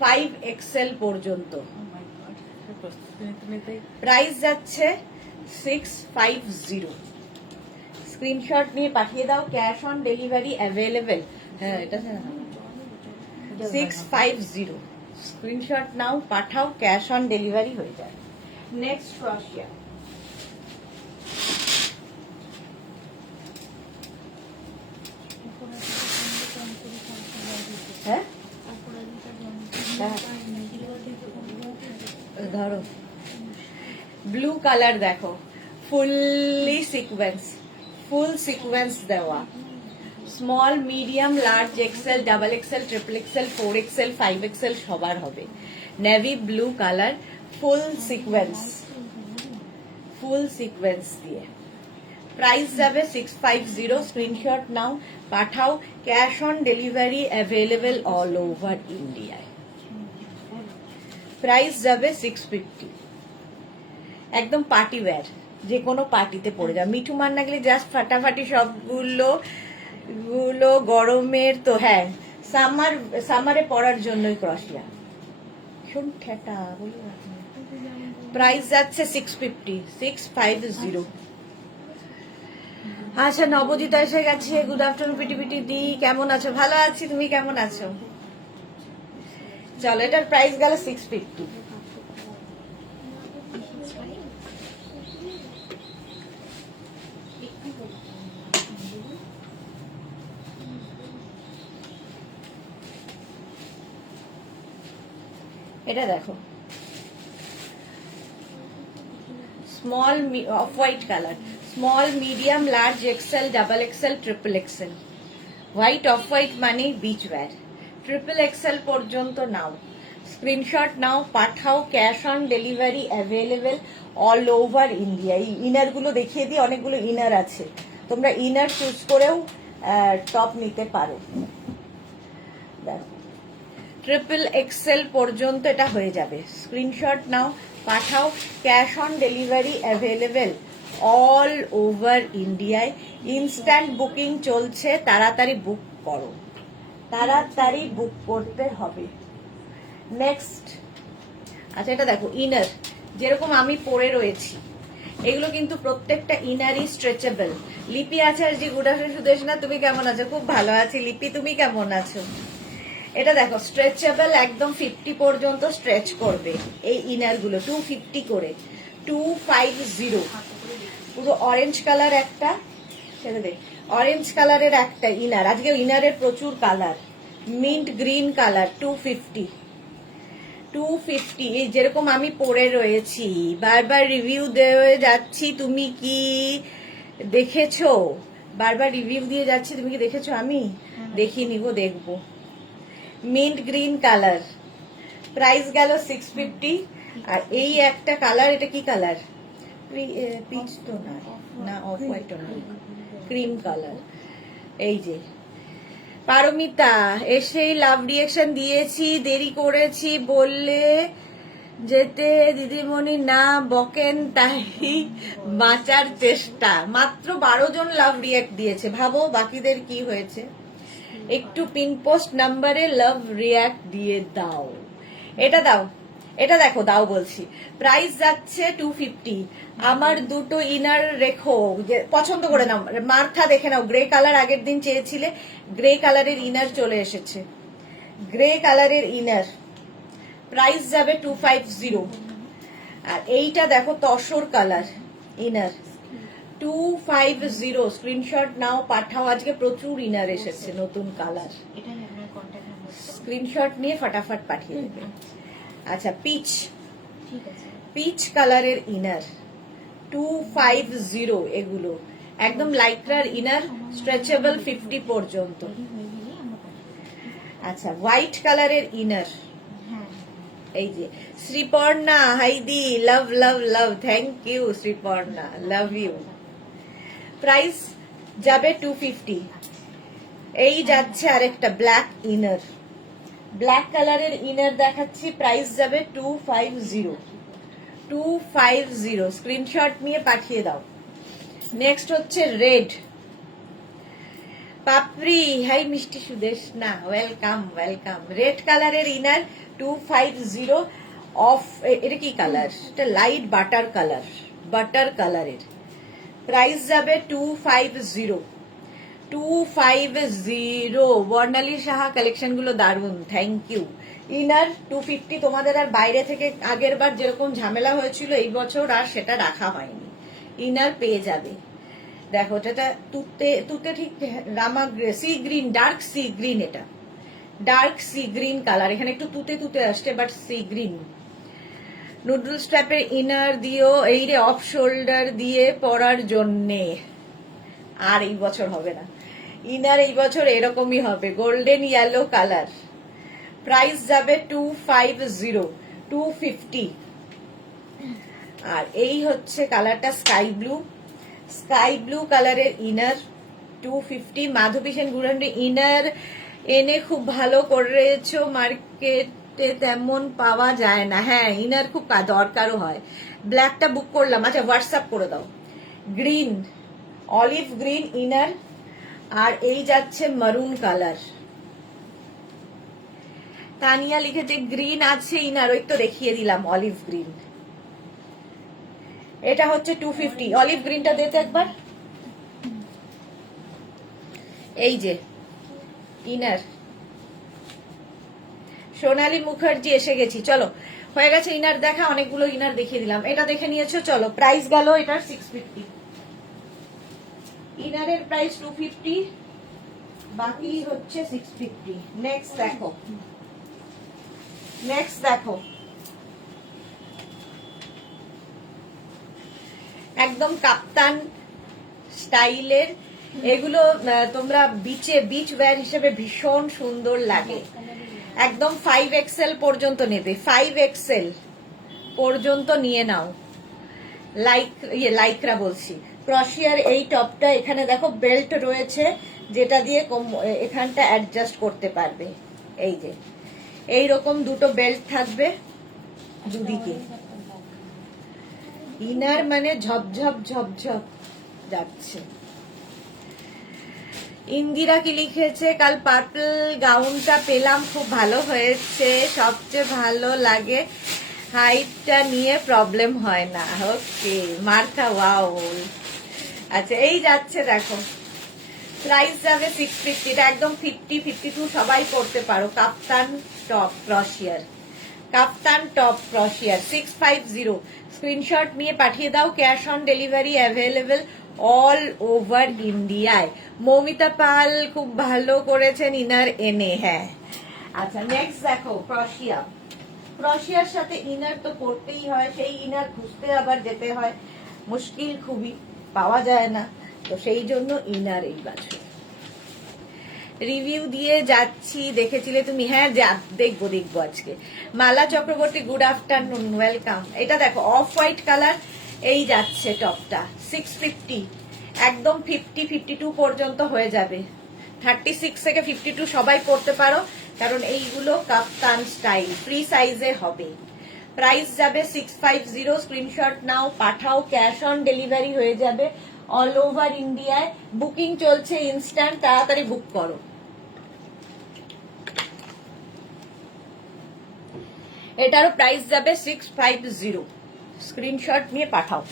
5XL পর্যন্ত প্রাইস যাচ্ছে 650। স্ক্রিনশট নিয়ে পাঠিয়ে দাও, ক্যাশ অন ডেলিভারি অ্যাভেলেবেল। হ্যাঁ, এটা 650 স্ক্রিনশট নাও পাঠাও, ক্যাশ অন ডেলিভারি হয়ে যায়। Next crochet. হ্যাঁ, ধরো ব্লু কালার দেখো, ফুললি সিকোয়েন্স, ফুল সিকোয়েন্স দেওয়া। Small, medium, large, XL, double XL, triple XL, 4XL, 5XL সবার হবে। Navy blue colour, full sequins, full sequins দিয়ে। প্রাইস যাবে 650, স্ক্রিনশট নাও, পাঠাও। Cash on delivery available all over ইন্ডিয়ায়। Price যাবে 650, একদম পার্টি ওয়্যার, যে কোনো পার্টিতে পরে যাবে। মিঠু মান্না গেলে জাস্ট ফাটাফাটি সবগুলো গরমের তো, হ্যাঁ সামারে পরার জন্যই ক্রসিয়া। শোন ঠেটা বলি। প্রাইস যাচ্ছে 650। আচ্ছা, নবজিতা এসে গেছে। গুড আফটারনুন পিটি দি, কেমন আছো? ভালো আছি, তুমি কেমন আছো? চলো, এটার প্রাইস গেল 650। এটা দেখো, small off white colour, small medium large XL double XL triple XL. White off white মানে বিচ ওয়্যার। ট্রিপল এক্সেল পর্যন্ত নাও, স্ক্রিনশট নাও, পাঠাও। Cash on delivery available all over India. এই ইনার গুলো দেখিয়ে দিই, অনেকগুলো ইনার আছে, তোমরা ইনার চুজ করেও টপ নিতে পারো। দেখো, ট্রিপল এক্সেল পর্যন্ত এটা হয়ে যাবে। স্ক্রিনশট নাও, পাঠাও। Cash on delivery available all over ইন্ডিয়ায়। ইনস্ট্যান্ট বুকিং চলছে, তাড়াতাড়ি বুক করো, তাড়াতাড়ি বুক করতে হবে। নেক্সট, আচ্ছা এটা দেখো, ইনার যেরকম আমি পরে রয়েছি, এগুলো কিন্তু প্রত্যেকটা ইনারই স্ট্রেচেবল। লিপি আচার্য, গুড আফটারনুন সুদেশনা, তুমি কেমন আছো? খুব ভালো আছি লিপি, তুমি কেমন আছো? এটা দেখো, স্ট্রেচেবল, একদম 50 পর্যন্ত স্ট্রেচ করবে এই ইনার গুলো। 250 করে, 250। পুরো অরেঞ্জ কালার একটা, ছেড়ে দে, অরেঞ্জ কালারের একটা ইনার। আজকে ইনারের প্রচুর কালার। Mint green colour, 250। এই যেরকম আমি পরে রয়েছি, বারবার রিভিউ দিয়ে যাচ্ছি, তুমি কি দেখেছো? বারবার রিভিউ দিয়ে যাচ্ছি, তুমি কি দেখেছো? আমি দেখিনি গো, দেখবো। মিন্ট গ্রিন কালার, প্রাইস গেল 650। আর এই একটা কালার, এটা কি কালার? পিচ তো না, না অফ হোয়াইট না, ক্রিম কালার। এই যে পারমিতা এসেই লাভ রিয়েকশন দিয়েছি, দেরি করেছি বললে যেতে দিদিমণি না বকেন, তাই বাঁচার চেষ্টা। মাত্র 12 জন লাভ রিয়াক্ট দিয়েছে, ভাবো বাকিদের কি হয়েছে। একটু পিন পোস্ট নাম্বারে লাভ রিয়াক্ট দিয়ে দাও। এটা দাও, এটা দেখো, দাও বলছি। প্রাইস যাচ্ছে 250। আমার দুটো ইনার রেখো, পছন্দ করে নাও। মার্থা দেখে নাও, গ্রে কালার আগের দিন চেয়েছিলে, গ্রে কালারের ইনার চলে এসেছে, গ্রে কালারের ইনার। প্রাইস যাবে 250। আর এইটা দেখো, তসর কালার ইনার, 250। স্ক্রিনশট নাও, পাঠাও। আজকে প্রচুর ইনার এসেছে, নতুন কালার। স্ক্রিনশট নিয়ে ফটাফট পাঠিয়ে দেবে। আচ্ছা, পিচ কালারের ইনার, 250। এগুলো একদম লাইক্রার ইনার, স্ট্রেচেবল 50 পর্যন্ত। আচ্ছা, হোয়াইট কালারের ইনার, এই যে শ্রীপর্ণা, হাইদি, love love love, thank you Shriparna, love you. Price যাবে 250। এই যাচ্ছে আরেকটা ব্ল্যাক ইনার, ব্ল্যাক কালারের ইনার দেখাচ্ছি, প্রাইস যাবে 250। স্ক্রিনশট নিয়ে পাঠিয়ে দাও। নেক্সট হচ্ছে রেড পাপড়ি, হাই মিষ্টি সুদেশ না, ওয়েলকাম ওয়েলকাম। রেড কালারের ইনার, 250। অফ, এটা কি কালার? এটা লাইট বাটার কালার, বাটার কালারের। প্রাইস যাবে 250। বর্ণালী সাহা, কালেকশন গুলো দারুন, থ্যাংক ইউ। ইনার 250। তোমাদের আর বাইরে থেকে আগের বার যেরকম ঝামেলা হয়েছিল, এই বছর আর সেটা রাখা হয়নি, ইনার পেয়ে যাবে। দেখো, এটা তুতে ঠিক রামা sea green, dark sea green, এটা ডার্ক সি গ্রিন কালার। এখানে একটু তুতে আসছে, বাট সি গ্রিন। নুডল স্ট্র্যাপের ইনার দিও, এই রে অফ শোল্ডার দিয়ে পরার জন্যে। আর এই বছর হবে না ইনার, এই বছর এরকমই হবে, গোল্ডেন ইয়েলো কালার। প্রাইস যাবে 250। আর এই হচ্ছে কালারটা স্কাই ব্লু কালারের ইনার 250। মাধবী সেন গুড়ান্ডি ইনার এনে খুব ভালো করেছো, মার্কেটে তেমন পাওয়া যায় না। হ্যাঁ, ইনার খুব দরকারও হয়। ব্ল্যাকটা বুক করলাম, আচ্ছা হোয়াটসঅ্যাপ করে দাও। গ্রিন, অলিভ গ্রিন ইনার, আর এই যাচ্ছে মারুন কালার। তানিয়া লিখেছে গ্রিন আছে ইনার, ওই তো দেখিয়ে দিলাম অলিভ গ্রিন। এটা হচ্ছে 250। অলিভ গ্রিনটা দিতে একবার। এই যে ইনার, সোনালী মুখার্জি এসে গেছি। চলো, হয়ে গেছে ইনার দেখা, অনেকগুলো ইনার দেখিয়ে দিলাম। এটা দেখে নিয়েছো, চলো প্রাইস গেল এটার 650। ইনারের প্রাইস 250, বাকি হচ্ছে 650। নেক্সট দেখো একদম কাপ্তান স্টাইলের। এগুলো তোমরা বিচ ওয়্যার হিসেবে ভীষণ সুন্দর লাগে। একদম 5XL পর্যন্ত নেবে, 5XL পর্যন্ত নিয়ে নাও। লাইকরা বলছি। ক্রশিয়ার এই টপটা, এখানে দেখো বেল্ট রয়েছে যেটা দিয়ে এখানটা অ্যাডজাস্ট করতে পারবে। এই যে এইরকম দুটো বেল্ট থাকবে দুদিকে। ইনার মানে ঝপঝপ যাচ্ছে। ইন্দিরা কি লিখেছে, কাল পার্পল গাউনটা পেলাম, খুব ভালো হয়েছে, সবচেয়ে ভালো লাগে হাইটটা নিয়ে প্রবলেম হয় না। ওকে মার্কা, ওয়াও। আচ্ছা এই যাচ্ছে দেখো, প্রাইস যাবে 650। এটা একদম 50-52 সবাই পড়তে পারো। কাপ্তান টপ ক্রশিয়ার 650। স্ক্রিনশট নিয়ে পাঠিয়ে দাও। Cash on delivery available all over ইন্ডিয়ায়। মৌমিতা পাল খুব ভালো করেছেন ইনার এনে। হ্যাঁ, আচ্ছা নেক্সট দেখো ক্রশিয়ার সাথে ইনার তো পড়তেই হয়, সেই ইনার খুঁজতে আবার যেতে হয়, মুশকিল খুবই, পাওয়া যায় না, তো সেই জন্য ইনার এই বছর রিভিউ দিয়ে যাচ্ছি। দেখেছিলে তুমি? হ্যাঁ দেখবো আজকে। মালা চক্রবর্তী গুড আফটারনুন, ওয়েলকাম। এটা দেখো অফ হোয়াইট কালার, এই যাচ্ছে টপটা 650। একদম 50-52 পর্যন্ত হয়ে যাবে। 36 থেকে 52 সবাই পড়তে পারো, কারণ এইগুলো কাপ্তান স্টাইল, ফ্রি সাইজে হবে। প্রাইস যাবে 650। স্ক্রিনশট নাও, পাঠাও, ক্যাশ অন ডেলিভারি হয়ে যাবে অল ওভার ইন্ডিয়ায়। বুকিং চলছে ইনস্ট্যান্ট, তাড়াতাড়ি বুক করো। এটারও প্রাইস যাবে 650। স্ক্রিনশট নিয়ে পাঠাও।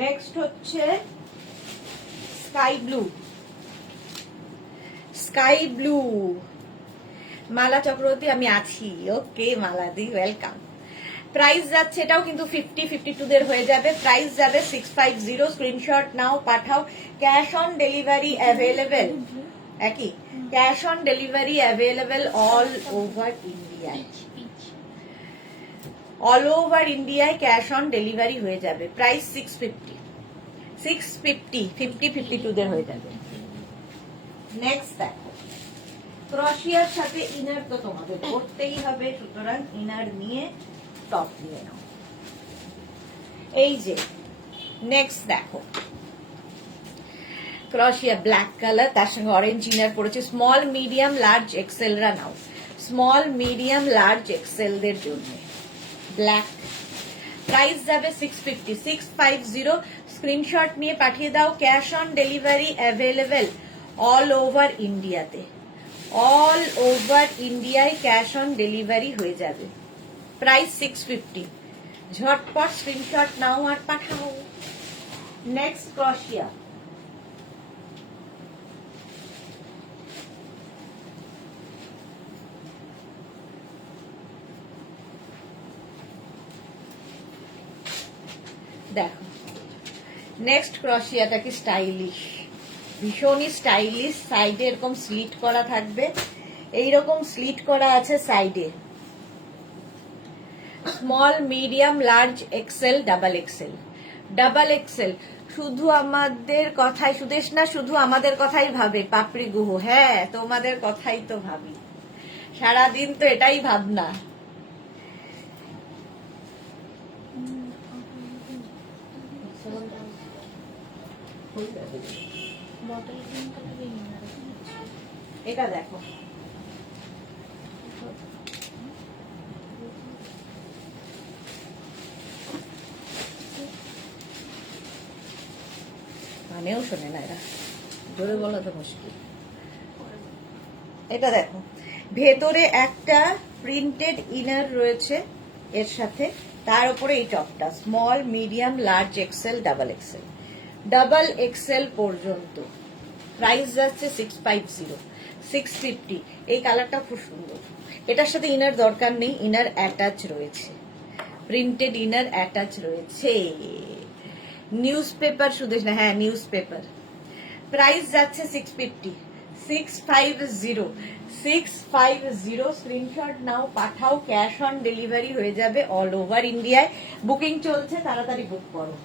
নেক্সট হচ্ছে স্কাই ব্লু। মালা চক্রবর্তী আমি আছি। ওকে মালাদি, ওয়েলকাম। প্রাইস যাচ্ছে, এটাও কিন্তু 50-52 দের হয়ে যাবে। প্রাইস যাবে 650। স্ক্রিনশট নাও, পাঠাও। ক্যাশ অন ডেলিভারি অ্যাভেলেবেল, একই cash on delivery available all over ইন্ডিয়ায়। অল ওভার ইন্ডিয়ায় ক্যাশ অন ডেলিভারি হয়ে যাবে। প্রাইস 650, 50-52 দের হয়ে যাবে। নেক্সট দেখো, ক্রশিয়ার সাথে ইনার তো তোমাদের করতেই হবে, সুতরাং ইনার নিয়ে টপ নিয়ে নাও। এই যে নেক্সট দেখো, ক্রশিয়া ব্ল্যাক কালার, তার সঙ্গে অরেঞ্জ ইনার পড়েছে। স্মল মিডিয়াম লার্জ এক্সেল রা নাও, স্মল মিডিয়াম লার্জ এক্সেল দের জন্য ব্ল্যাক। প্রাইস যাবে 650। স্ক্রিনশট নিয়ে পাঠিয়ে দাও। Cash on delivery available all over ইন্ডিয়াতে, অল ওভার ইন্ডিয়ায় ক্যাশ অন ডেলিভারি হয়ে যাবে। প্রাইস 650। ঝটপট স্ক্রিনশট নাও আর পাঠাও। নেক্সট ক্রশিয়া, দেখো নেক্সট ক্রশিয়াটা কি স্টাইলিশ, ভীষণই স্টাইলিশ। সাইডে এরকম স্লিট করা থাকবে, এইরকম স্লিট করা আছে সাইডে। Small medium large XL double XL. Double Excel, শুধু আমাদের কথাই, সুদেশ না শুধু আমাদের কথাই ভাবে পাপড়ি গুহ। হ্যাঁ, তোমাদের কথাই তো ভাবি, সারাদিন তো এটাই ভাবনা। এটা দেখো, মানেও শোনে না এরা, জোরে বলা তো মুশকিল। এটা দেখো, ভেতরে একটা প্রিন্টেড ইনার রয়েছে এর সাথে, তার উপরে এই টপটা small, medium, large XL, double XL পর্যন্ত। প্রাইস যাচ্ছে 650, 650। এই কালারটা খুব সুন্দর। এটার সাথে ইনার দরকার নেই, ইনার অ্যাটাচ রয়েছে, প্রিন্টেড ইনার অ্যাটাচ রয়েছে। নিউজ পেপার সুদেশ না, হ্যাঁ নিউজ পেপার। প্রাইস যাচ্ছে 650, 650, 650। স্ক্রিনশট নাও, পাঠাও, ক্যাশ অন ডেলিভারি হয়ে যাবে অল ওভার ইন্ডিয়ায়। বুকিং চলছে, তাড়াতাড়ি বুক করো।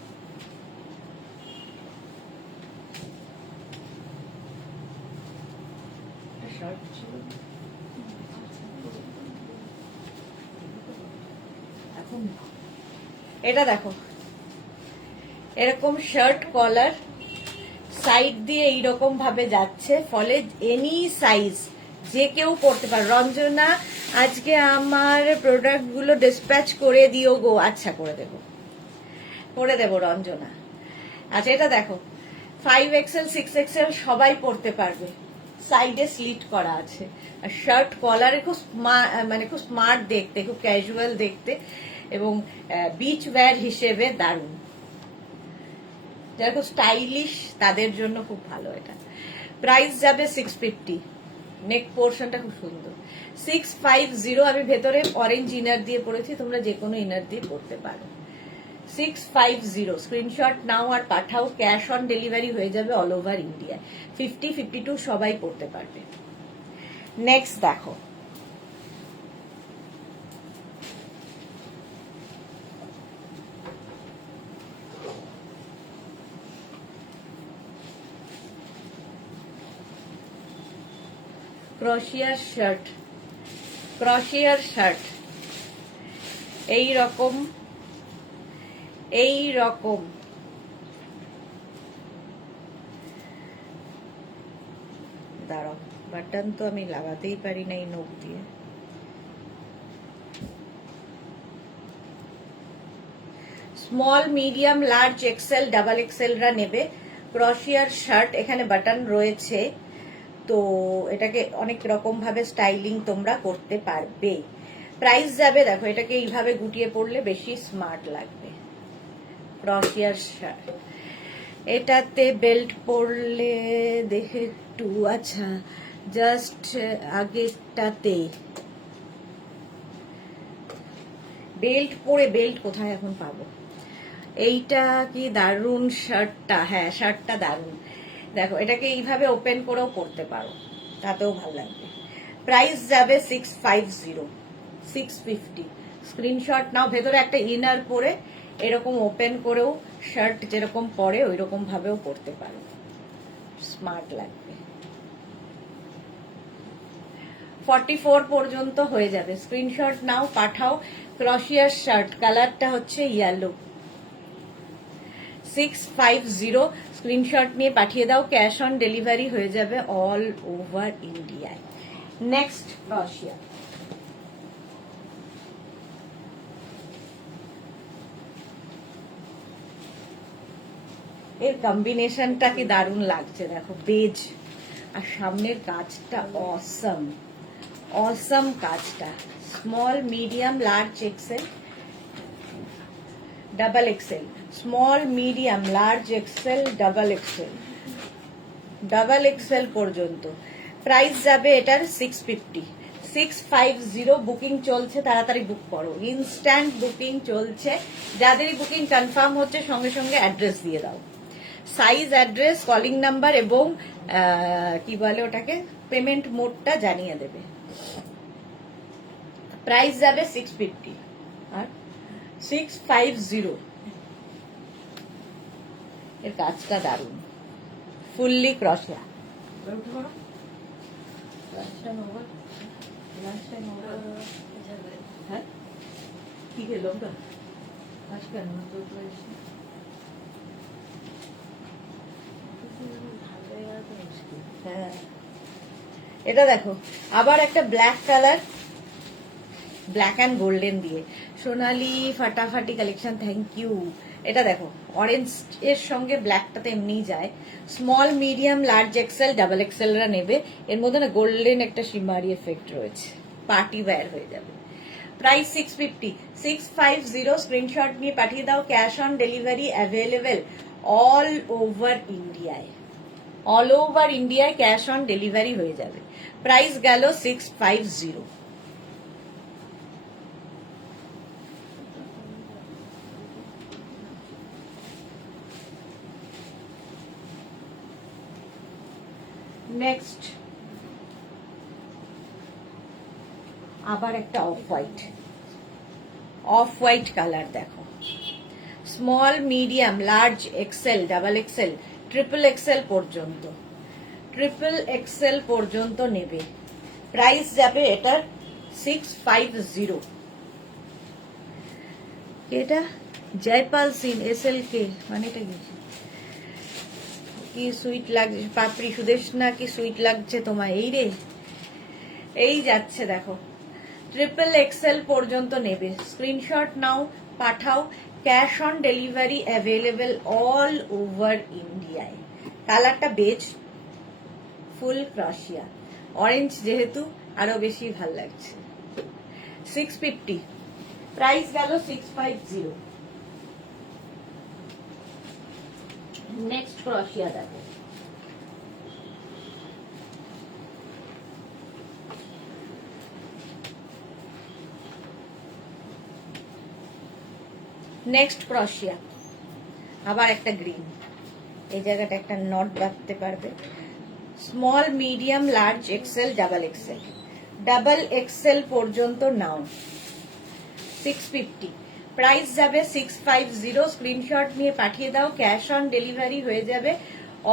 এটা দেখো, এরকম শার্ট কলার সাইড দিয়ে এইরকম ভাবে যাচ্ছে, ফলে এনি সাইজ যে কেউ পড়তে পারে। রঞ্জনা, আজকে আমার প্রোডাক্ট গুলো ডিসপ্যাচ করে দিও গো। আচ্ছা, করে দেবো রঞ্জনা। আচ্ছা, এটা দেখো, 5XL, 6XL সবাই পড়তে পারবে, সাইডে স্লিট করা আছে, আর শার্ট কলারে খুব মানে খুব স্মার্ট দেখতে, খুব ক্যাজুয়াল দেখতে, এবং বিচ ওয়্যার হিসেবে দারুণ। যারা খুব স্টাইলিশ তাদের জন্য খুব ভালো এটা। প্রাইস যাবে 650, নেক পোর্শনটা খুব সুন্দর। 650। আমি ভেতরে অরেঞ্জ ইনার দিয়ে পরেছি, তোমরা যে কোনো ইনার দিয়ে পরতে পারো। 650, স্ক্রিনশট নাও আর পাঠাও, ক্যাশ অন ডেলিভারি হয়ে যাবে অল ওভার ইন্ডিয়া। 50, 52 সবাই পড়তে পারবে। নেক্সট দেখো, ক্রোশিয়ার শার্ট, এই রকম দাঁড়াও, বাটন তো আমি লাগাতেই পারি না এই নখ দিয়ে। Small, medium, large, XL, double XL রা নেবে। ক্রোশিয়ার শার্ট, এখানে বাটন রয়েছে, তো এটাকে অনেক রকম ভাবে স্টাইলিং তোমরা করতে পারবে। প্রাইস যাবে, দেখো এটাকে এইভাবে গুটিয়ে পড়লে বেশি স্মার্ট লাগবে। ক্রোশিয়ার শার্ট, এটাতে বেল্ট পরলে দেখে একটু, আচ্ছা জাস্ট আগেরটাতে বেল্ট পরে, বেল্ট কোথায় এখন পাবো? এইটা কি দারুন শার্টটা, হ্যাঁ শার্টটা দারুন। দেখো এটাকে এইভাবে ওপেন করেও পরতে পারো, তাতেও ভালো লাগবে। প্রাইস যাবে 650, 650। স্ক্রিনশট নাও, ভেতরে একটা ইনার পরে এরকম ওপেন করেও শার্ট যেরকম পরে ওই রকম ভাবেও পরতে পারো, স্মার্ট লাগবে। 44 পর্যন্ত হয়ে যাবে। স্ক্রিনশট নাও, পাঠাও। ক্রোশিয়ার শার্ট, কালারটা হচ্ছে ইয়েলো। 650, স্ক্রিনশট নিয়ে পাঠিয়ে দাও, ক্যাশ অন ডেলিভারি হয়ে যাবে অল ওভার ইন্ডিয়ায়। নেক্সট ক্রোশিয়া, এর কম্বিনেশনটা কি দারুণ লাগছে, দেখো বেজ আর সামনের কাজটা অসম কাজটা। Small, medium, large XL, double Excel, small, medium, large XL, double XL পর্যন্ত। প্রাইস যাবে এটার 650, 650। বুকিং চলছে, তাড়াতাড়ি বুক করো, ইনস্ট্যান্ট বুকিং চলছে। যাদেরই বুকিং কনফার্ম হচ্ছে সঙ্গে সঙ্গে অ্যাড্রেস দিয়ে দাও, সাইজ, অ্যাড্রেস, কলিং নাম্বার এবং কি বলে ওটাকে, পেমেন্ট মোডটা জানিয়ে দেবে। প্রাইস যাবে 650 আর 650। এর কাজটা দারুণ, ফুললি ক্রশিয়া। হ্যাঁ কি খেলো কেন হ্যাঁ এটা দেখো আবার একটা black colour, black and golden দিয়ে সোনালি ফাটাফাটি কালেকশন, থ্যাংক ইউ। এটা দেখো অরেঞ্জ এর সঙ্গে ব্ল্যাকটাতে এমনিই যায়। Small medium large XL double এক্সেলরা নেবে, এর মধ্যে না গোল্ডেন একটা শিমারি এফেক্ট রয়েছে, পার্টি ওয়্যার হয়ে যাবে। প্রাইস 650, 650, স্ক্রিনশট নিয়ে পাঠিয়ে দাও। Cash on delivery available all over ইন্ডিয়ায়, অল ওভার ইন্ডিয়ায় ক্যাশ অন ডেলিভারি হয়ে যাবে। প্রাইস গেল 650। নেক্সট আবার একটা অফ হোয়াইট কালার দেখো, small medium large XL double XL triple XL পর্যন্ত নেবে। প্রাইস যাবে এটার 650। এটা জয়পাল সিন SLK, মানে এটা কি সুইট লাগছে পাপড়ি, সুদেশনা কি সুইট লাগছে তোমায়, এই রে এই যাচ্ছে দেখো, ট্রিপল এক্সেল পর্যন্ত নেবে। স্ক্রিনশট নাও, পাঠাও। Cash on delivery available all over ইন্ডিয়ায়। কালারটা বেজ, ফুল ক্রশিয়া, অরেঞ্জ যেহেতু আরো বেশি ভাল লাগছে। 650, প্রাইস গেল 650। নেক্সট ক্রশিয়া দেখো, নেক্সট ক্রশিয়া আবার একটা গ্রিন, এই জায়গাটা একটা নট বাঁধতে পারবে। Small medium large XL double XL পর্যন্ত নাও। 650, প্রাইস যাবে 650। স্ক্রিনশট নিয়ে পাঠিয়ে দাও। ক্যাশ অন ডেলিভারি হয়ে যাবে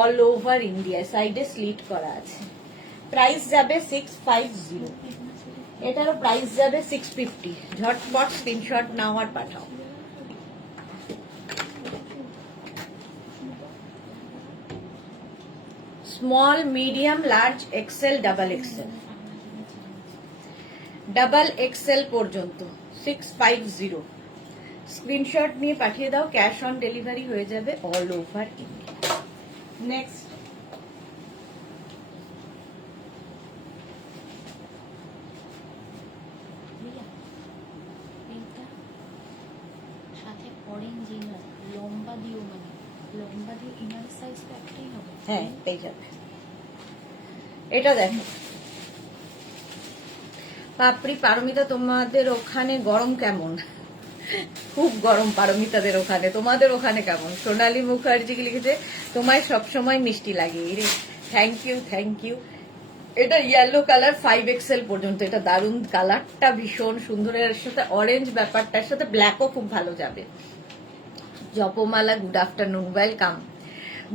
অল ওভার ইন্ডিয়া, সাইডে স্লিট করা আছে। প্রাইস যাবে 650। এটারও প্রাইস যাবে 650। ঝটপট স্ক্রিনশট নাও আর পাঠাও। Small medium large XL double XL পর্যন্ত 650। স্ক্রিনশট নিয়ে পাঠিয়ে দাও। ক্যাশ অন ডেলিভারি হয়ে যাবে অল ওভার ইন্ডিয়া। নেক্সট হ্যাঁ এটাই যাবে। এটা দেখো পাপড়ি, পারমিতা তোমাদের ওখানে গরম কেমন? খুব গরম পারমিতাদের ওখানে, তোমাদের ওখানে কেমন? সোনালী মুখার্জি লিখেছে তোমায় সবসময় মিষ্টি লাগে। রে থ্যাংক ইউ। এটা ইয়েলো কালার 5XL পর্যন্ত, এটা দারুণ কালারটা, ভীষণ সুন্দর। এর সাথে অরেঞ্জ ব্যাপারটার সাথে ব্ল্যাকও খুব ভালো যাবে। জপমালা গুড আফটারনুন, ওয়েলকাম।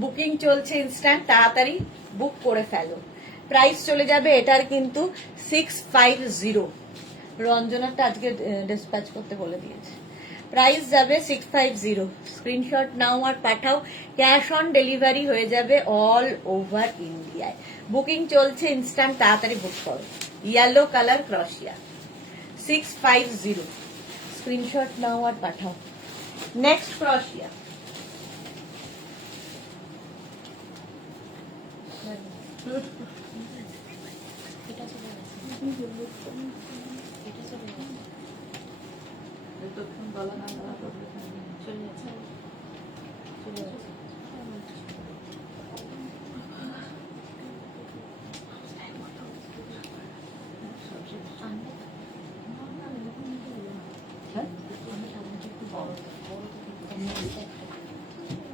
বুকিং চলছে ইনস্ট্যান্ট, তাড়াতাড়ি বুক করে ফেলো। প্রাইস চলে যাবে এটার কিন্তু 650। রঞ্জনাটা আজকে ডিসপ্যাচ করতে বলে দিয়েছে। প্রাইস যাবে 650। স্ক্রিনশট নাও আর পাঠাও। ক্যাশ অন ডেলিভারি হয়ে যাবে অল ওভার ইন্ডিয়ায়। বুকিং চলছে ইনস্ট্যান্ট, তাড়াতাড়ি বুক করো। ইয়েলো কালার ক্রশিয়া 650। স্ক্রিনশট নাও আর পাঠাও। নেক্সট ক্রশিয়া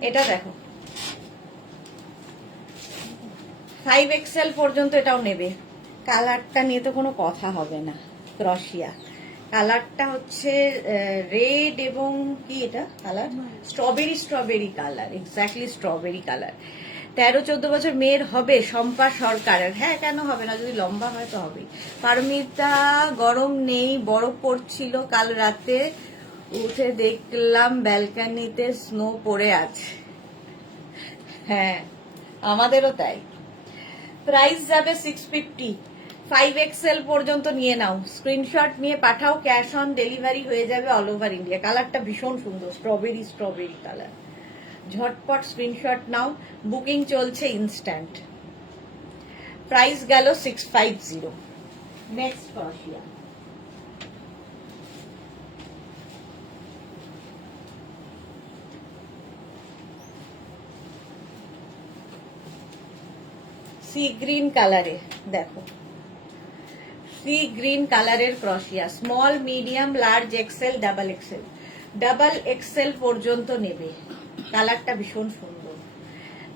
এটা দেখো 5XL পর্যন্ত এটাও নেবে। কালারটা নিয়ে তো কোনো কথা হবে না। ক্রশিয়া কালারটা হচ্ছে রেড এবং কি এটা colour strawberry colour, exactly strawberry colour. 13-14 বছর মেয়ের হবে শম্পা সরকারের। হ্যাঁ, কেন হবে না, যদি লম্বা হয় তো হবেই। পারমিতা, গরম নেই, বরফ পড়ছিল, কাল রাতে উঠে দেখলাম ব্যালকানিতে স্নো পড়ে আছে। হ্যাঁ, আমাদেরও তাই। প্রাইস যাবে 650, 5XL পর্যন্ত নিয়ে নাও, স্ক্রিনশট নিয়ে পাঠাও, ক্যাশ অন ডেলিভারি হয়ে যাবে অল ওভার ইন্ডিয়া। কালারটা ভীষণ সুন্দর, স্ট্রবেরি কালার। ঝটপট স্ক্রিনশট নাও, বুকিং চলছে ইনস্ট্যান্ট। প্রাইস গেল 650। নেক্সট ক্রশিয়া। সি গ্রিন কালারে দেখো, সি গ্রিন কালারের ক্রশিয়া, small, medium, large, XL, double XL পর্যন্ত নেবে। কালারটা ভীষণ সুন্দর,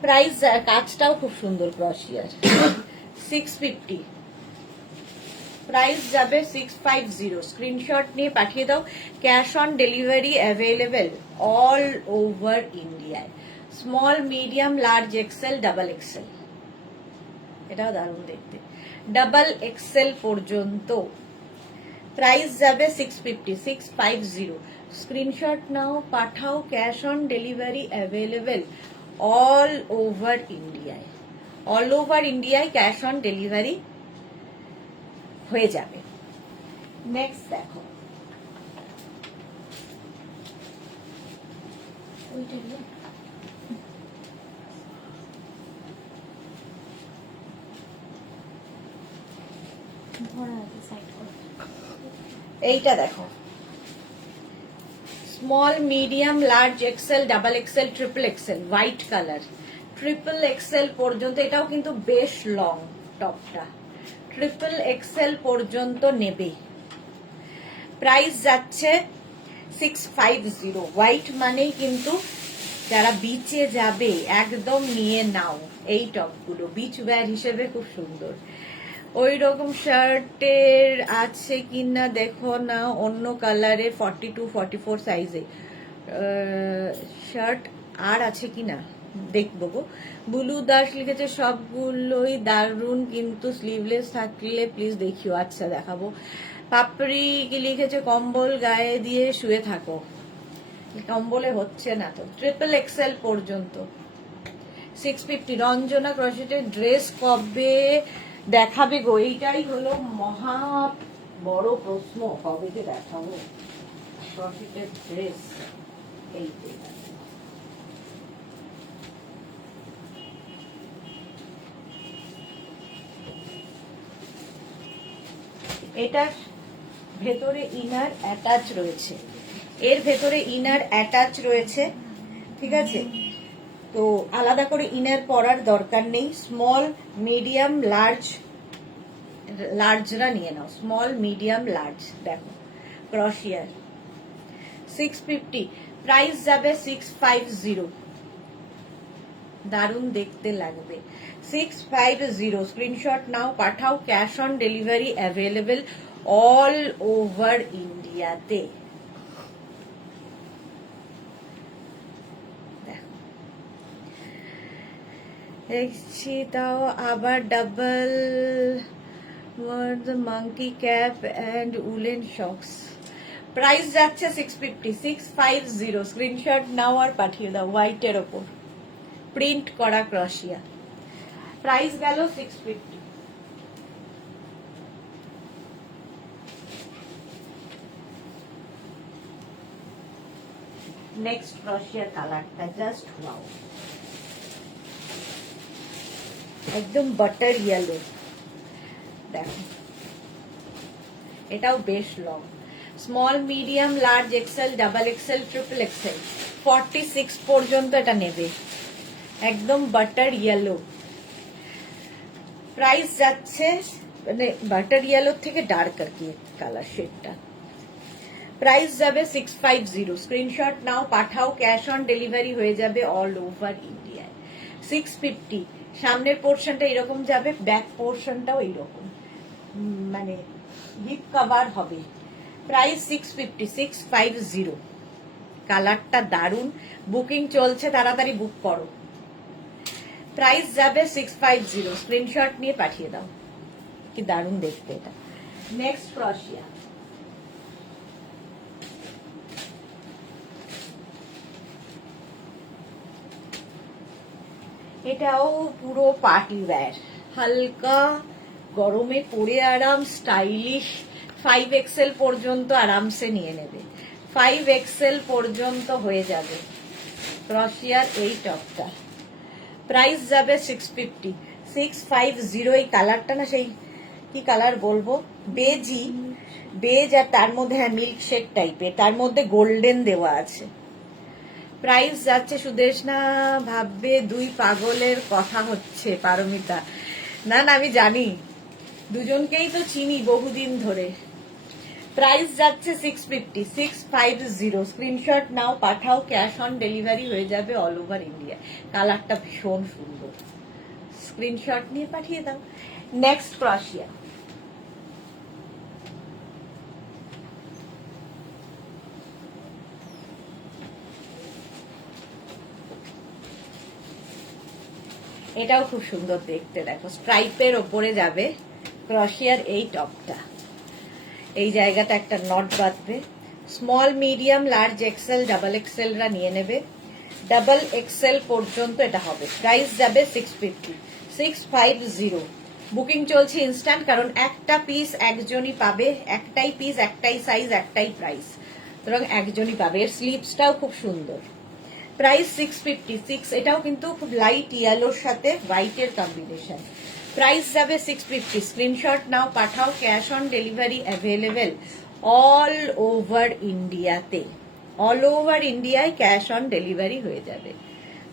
প্রাইস কাজটাও খুব সুন্দর ক্রশিয়ার। 650, প্রাইস যাবে 650। স্ক্রিনশট নিয়ে পাঠিয়ে দাও, cash on delivery available all over ইন্ডিয়ায়। Small, medium, large, XL, double XL. এটাও দারুণ দেখতে, ডাবল এক্সেল পর্যন্ত। প্রাইস যাবে 650। স্ক্রিনশট নাও, পাঠাও, cash on delivery available all over ইন্ডিয়ায়। অল ওভার ইন্ডিয়ায় ক্যাশ অন ডেলিভারি হয়ে যাবে। নেক্সট দেখো, এইটা দেখো, small, medium, large, XL, double XL, triple XL, white colour. Triple XL পর্যন্ত, এটাও কিন্তু বেশ লং টপটা। ট্রিপল এক্সেল পর্যন্ত নেবে। প্রাইস যাচ্ছে 650। হোয়াইট মানেই কিন্তু যারা বিচে যাবে একদম নিয়ে নাও এই টপগুলো, বিচ ওয়্যার হিসেবে খুব সুন্দর। ওই রকম শার্টের আছে কিনা দেখো না, অন্য কালারের 42-44 সাইজে শার্ট আর আছে কিনা দেখবো গো। বুলু দাস লিখেছে সবগুলোই দারুন, কিন্তু স্লিভলেস থাকলে প্লিজ দেখিও। আচ্ছা দেখাবো। পাপড়ি কি লিখেছে, কম্বল গায়ে দিয়ে শুয়ে থাকো, কম্বলে হচ্ছে না তো। ট্রিপল এক্সেল পর্যন্ত 650। রঞ্জনা ক্রশেটের ড্রেস কবে দেখাবে গো? এইটাই হলো মহা বড় প্রশ্ন, কবে যে দেখাবো ক্রশেটের ড্রেস। এই এটার ভেতরে ইনার অ্যাটাচ রয়েছে, এর ভেতরে ইনার অ্যাটাচ রয়েছে, ঠিক আছে? তো আলাদা করে ইনার পরার দরকার নেই। স্মল, মিডিয়াম, লার্জরা নিয়ে নাও, স্মল, মিডিয়াম, লার্জ। দেখো ক্রশিয়ার 650, প্রাইস যাবে 650। দারুণ দেখতে লাগবে। 650। স্ক্রিনশট নাও, পাঠাও, cash on delivery available all over ইন্ডিয়াতে। দেখছি তাও আবার double monkey cap and woollen শক্স। Price যাচ্ছে 650। স্ক্রিনশট নাও আর পাঠিয়ে দাও, হোয়াইটের ওপর প্রিন্ট করা ক্রশিয়া। প্রাইস গেল 650। নেক্সট ক্রশিয়ার কালারটা জাস্ট ওয়াও, একদম বাটার ইয়েলো। দেখো এটাও বেশ long, small, medium, large, XL, double XL, triple XL, 46 পর্যন্ত এটা নেবে। একদম বাটার ইয়েলো। প্রাইস যাচ্ছে মানে বাটার ইয়েলোর থেকে ডার্ক আর কি কালার শেডটা। প্রাইস যাবে 650। স্ক্রিনশট নাও, পাঠাও, ক্যাশ অন ডেলিভারি হয়ে যাবে অল ওভার ইন্ডিয়ায়। 650। সামনের পোর্শনটা এরকম যাবে, ব্যাক পোর্শনটাও এইরকম, মানে হিপ কভার হবে। প্রাইস 650, 650। কালারটা দারুন, বুকিং চলছে, তাড়াতাড়ি বুক করো। প্রাইস যাবে 650, স্ক্রিনশট নিয়ে পাঠিয়ে দাও। কি দারুন দেখতে এটা। নেক্সট ক্রশিয়া, এটাও পুরো পার্টি ওয়্যার, হালকা গরমে পরে আরাম, স্টাইলিশ। 5XL পর্যন্ত আরামসে নিয়ে নেবে, 5XL পর্যন্ত হয়ে যাবে ক্রশিয়ার এই টপটা। প্রাইস যাবে 650, 650। এই কালারটা না সেই কি কালার বলবো, বেজি, বেজ, আর তার মধ্যে হ্যাঁ মিল্ক শেক টাইপের, তার মধ্যে গোল্ডেন দেওয়া আছে। প্রাইস যাচ্ছে, সুদেশ না ভাববে দুই পাগলের কথা হচ্ছে, পারমিতা। না না আমি জানি, দুজনকেই তো চিনি বহুদিন ধরে। প্রাইস যাচ্ছে 650, 650। স্ক্রিনশট নাও, পাঠাও, ক্যাশ অন ডেলিভারি হয়ে যাবে অল ওভার ইন্ডিয়া। কালারটা ভীষণ সুন্দর, স্ক্রিনশট নিয়ে পাঠিয়ে দাও। নেক্সট ক্রশিয়া, এটাও খুব সুন্দর দেখতে, দেখো স্ট্রাইপের ওপরে যাবে ক্রশিয়ার এই টপটা। এই জায়গাটা একটা নট বাঁধবে। Small, medium, large, XL, double এক্সেলরা নিয়ে নেবে, ডাবল এক্সেল পর্যন্ত এটা হবে। প্রাইস যাবে 650, 650। বুকিং চলছে ইনস্ট্যান্ট, কারণ একটা পিস একজনই পাবে, একটাই পিস, একটাই সাইজ, একটাই প্রাইস, সুতরাং একজনই পাবে। এর স্লিপসটাও খুব সুন্দর। প্রাইস 650, 6। এটাও কিন্তু খুব লাইট ইয়েলোর সাথে হোয়াইটের কম্বিনেশন। প্রাইস যাবে 650, স্ক্রিনশট নাও, পাঠাও, cash on delivery available all over ইন্ডিয়াতে। অল ওভার ইন্ডিয়ায় ক্যাশ অন ডেলিভারি হয়ে যাবে,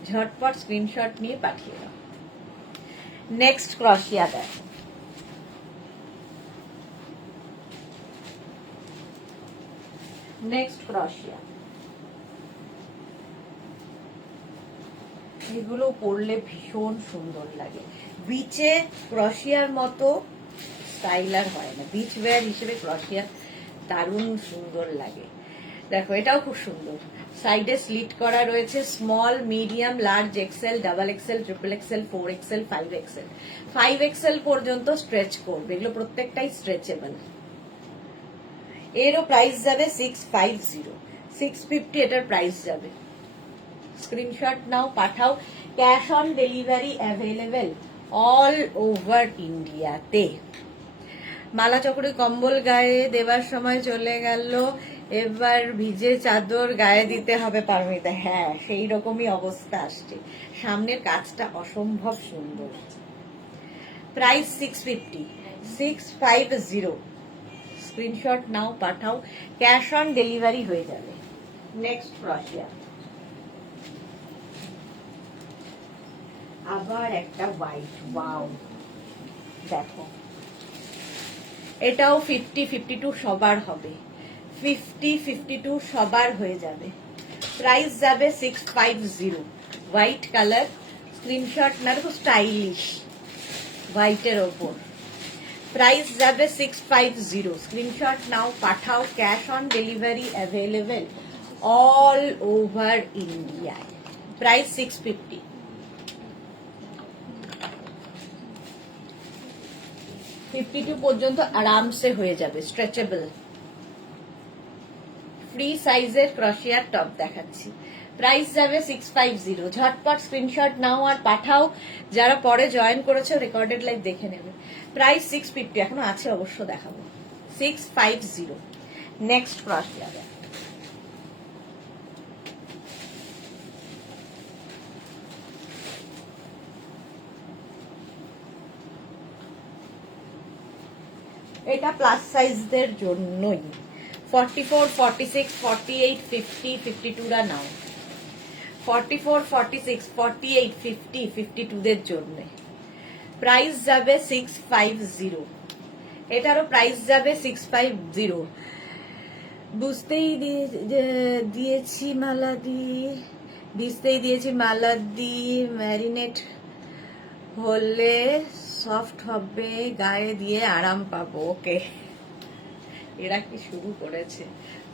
ঝটপট স্ক্রিনশট নিয়ে পাঠিয়ে দাও। নেক্সট ক্রশিয়া দেখো, নেক্সট ক্রশিয়া, এগুলো পরলে ভীষণ সুন্দর লাগে। বিচে ক্রশিয়ার মতো স্টাইলার হয় না, বিচ ওয়্যার হিসেবে ক্রশিয়া দারুণ সুন্দর লাগে। দেখো এটাও খুব সুন্দর, সাইডে স্লিট করা রয়েছে, small, medium, large, XL, double XL, triple XL, 4XL, 5XL, 5XL পর্যন্ত স্ট্রেচ করবে। এগুলো প্রত্যেকটাই স্ট্রেচেবল। এরও প্রাইস যাবে 650, 650 এটার প্রাইস যাবে। স্ক্রিনশট নাও, পাঠাও, cash on delivery available all over ইন্ডিয়াতে। মালা চকরি কম্বল গায়ে দেবার সময় চলে গেল, এবার ভিজে চাদর গায়ে দিতে হবে পারমিতা। হ্যাঁ সেই রকমই অবস্থা আসছে, সামনের কাজটা অসম্ভব সুন্দর। প্রাইস 650, 650। স্ক্রিনশট নাও, পাঠাও, ক্যাশ অন ডেলিভারি হয়ে যাবে। নেক্সট ক্রশিয়া, আবার একটা হোয়াইট, ওয়াও দেখো, এটাও 50, 52 সবার হবে, 50, 52 সবার হয়ে যাবে। প্রাইস যাবে 650, হোয়াইট কালার। স্ক্রিনশট না, দেখো স্টাইলিশ হোয়াইটের ওপর। প্রাইস যাবে 650, স্ক্রিনশট নাও, পাঠাও, cash on delivery available all over ইন্ডিয়ায়। প্রাইস 650। 52 পর্যন্ত আরামসে হয়ে যাবে, স্ট্রেচেবল। ফ্রি সাইজের ক্রশিয়ার টপ দেখাচ্ছি, প্রাইস যাবে 650। ঝটপট স্ক্রিনশট নাও আর পাঠাও, যারা পরে জয়েন করেছে রেকর্ডেড লাইভ দেখে নেবে। প্রাইস 650, এখনো আছে অবশ্য, দেখাবো। 650। নেক্সট ক্রশিয়া দেখো, এটা প্লাস সাইজদের জন্যই। 44, 46, 48, 50, 52রা নাও। 44, 46, 48, 50, 52দের জন্য। প্রাইস যাবে 650। এটারও প্রাইস যাবে 650। বুঝতেই দিয়েছি মালা দিয়ে, ভিজতেই দিয়েছি মালা দিয়ে, ম্যারিনেট হলে সফট হবে, গায়ে দিয়ে আরাম পাবো। ওকে, এরা কি শুরু করেছে।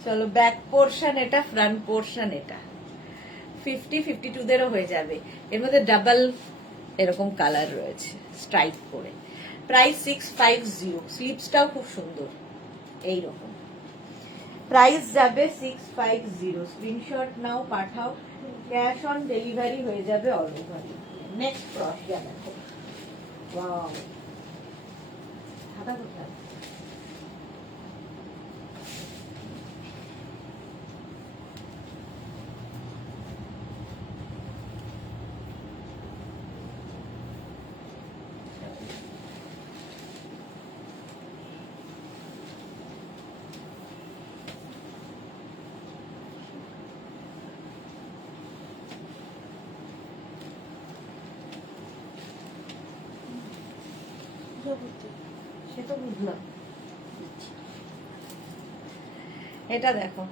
চলো ব্যাক পোর্শন এটা, ফ্রন্ট পোর্শন এটা। 50-52দেরও হয়ে যাবে। এর মধ্যে ডাবল এরকম কালার রয়েছে স্ট্রাইপ করে। প্রাইস 650। স্লিপসটাও খুব সুন্দর এইরকম। প্রাইস যাবে 650। স্ক্রিনশট নাও, পাঠাও, ক্যাশ অন ডেলিভারি হয়ে যাবে অল ওভার। নেক্সট ক্রশিয়া দেখো, ওয়াও খাতা কোথায়? সে তো বুঝলাম। এটা দেখো,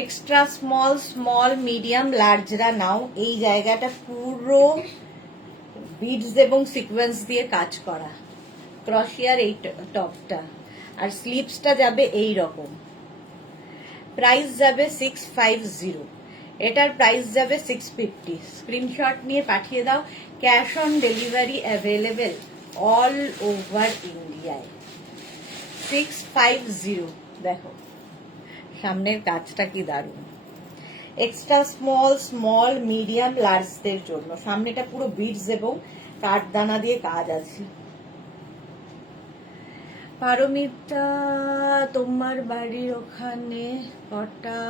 এক্সট্রা স্মল, স্মল, মিডিয়াম, লার্জরা নাও। এই জায়গাটা পুরো বিডস এবং সিকোয়েন্স দিয়ে কাজ করা। ক্রশিয়ার এই টপটা আর স্লিপসটা যাবে এই রকম। প্রাইস যাবে 650। এটার প্রাইস যাবে 650। স্ক্রিনশট নিয়ে পাঠিয়ে দাও। Cash on delivery available all over ইন্ডিয়ায়। 650। দেখো সামনের কাজটা কি দারুণ। এক্সট্রা স্মল, স্মল, মিডিয়াম, লার্জদের জন্য। সামনেটা পুরো বিডস এবং কাঠদানা দিয়ে কাজ আছে। পারমিতা, তোমার বাড়ির ওখানে কটা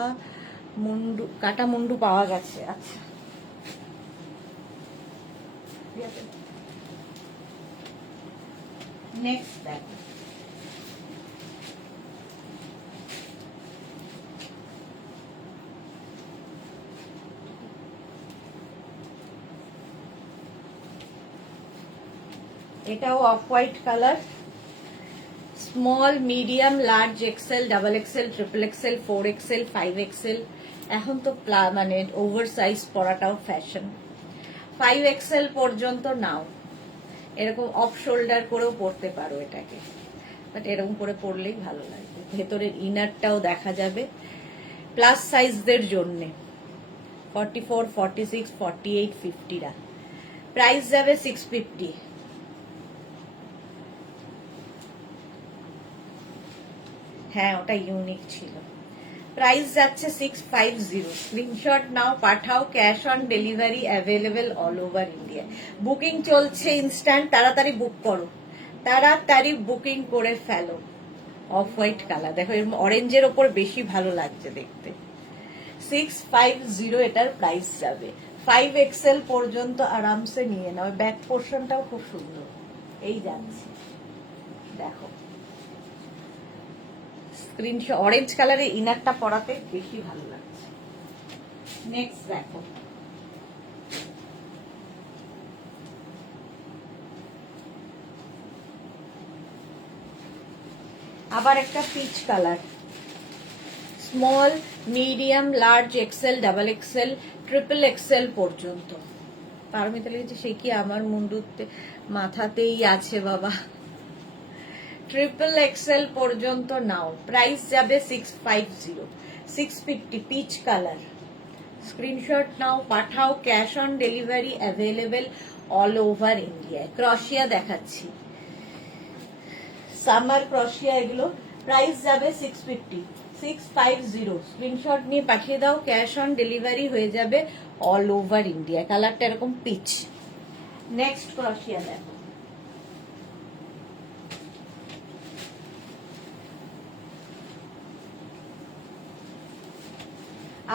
মুন্ডু, কাটা মুন্ডু পাওয়া গেছে? আচ্ছা, নেক্সট দেখো, এটাও off white colour. Small, medium, large, XL, double XL, triple XL, 4XL, 5XL। এখন তো মানে ওভার সাইজ পরাটাও ফ্যাশন। 5XL পর্যন্ত নাও। এরকম অফ শোল্ডার করেও পরতে পারো এটাকে, বাট এরকম করে পরলেই ভালো লাগবে। ভেতরের ইনারটাও দেখা যাবে। প্লাস সাইজদের জন্যে 44, 46, 48, 50রা। প্রাইস যাবে 650। হ্যাঁ, ওটা ইউনিক ছিল। প্রাইস যাচ্ছে 650। স্ক্রিনশট নাও, পাঠাও, cash on delivery available all over India. Booking চলছে ইনস্ট্যান্ট, তাড়াতাড়ি বুক করো, তাড়াতাড়ি বুকিং করে ফেলো। অফ হোয়াইট কালার দেখো, এর অরেঞ্জের ওপর বেশি ভালো লাগছে দেখতে। 650 এটার প্রাইস যাবে। 5XL পর্যন্ত আরামসে নিয়ে নাও। ব্যাক পোর্শনটাও খুব সুন্দর। এই যাচ্ছে দেখো, স্ক্রিনশট। অরেঞ্জ কালারের ইনারটা পরাতে বেশি ভালো লাগছে। নেক্সট দেখো, আবার একটা peach colour. Small, medium, large, XL, double XL, triple XL পর্যন্ত। পারমিতা লিখেছে সে কি আমার মুন্ডুতে মাথাতেই আছে বাবা। ট্রিপল এক্সেল পর্যন্ত নাও। প্রাইস যাবে 650। 650 পিচ কালার। স্ক্রিনশট নাও, পাঠাও, cash on delivery available all over ইন্ডিয়ায়। ক্রশিয়া দেখাচ্ছি, সামার ক্রশিয়া এগুলো। প্রাইস যাবে 650। 650। স্ক্রিনশট নিয়ে পাঠিয়ে দাও, ক্যাশ অন ডেলিভারি হয়ে যাবে অল ওভার ইন্ডিয়া। কালারটা এরকম পিচ। নেক্সট ক্রশিয়া দেখো,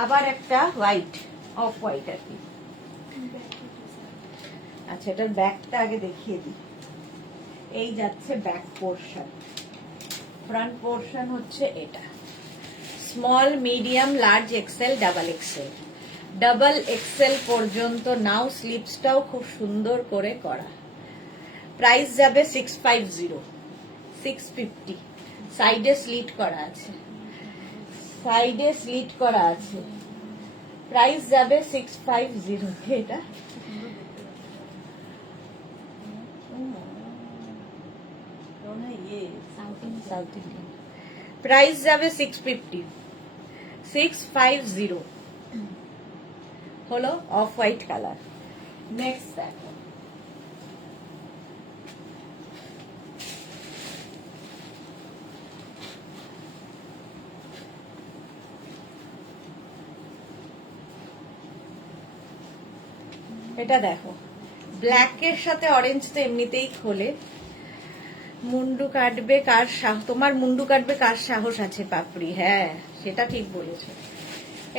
আবার একটা হোয়াইট, অফ হোয়াইট আর কি। আচ্ছা, এটার ব্যাকটা আগে দেখিয়ে দিই। এই যাচ্ছে ব্যাক পোর্শন। ফ্রন্ট পোর্শন হচ্ছে এটা। Small, medium, large, XL, double XL. Double XL পর্যন্ত নাও। স্লিপসটাও খুব সুন্দর করে করা। প্রাইস যাবে 650। 650। সাইডে স্লিট করা আছে, সাইডে স্লিট করা আছে। প্রাইস যাবে 650। এটা সাউথ ইন্ডিয়ান। প্রাইস যাবে 650, 650 হলো অফ হোয়াইট কালার। নেক্সট দেখো, এটা দেখো, ব্ল্যাকের সাথে অরেঞ্জ তো এমনিতেই খোলে। মুন্ডু কাটবে কার সাহস, তোমার মুন্ডু কাটবে কার সাহস আছে পাপড়ি, হ্যাঁ সেটা ঠিক বলেছো।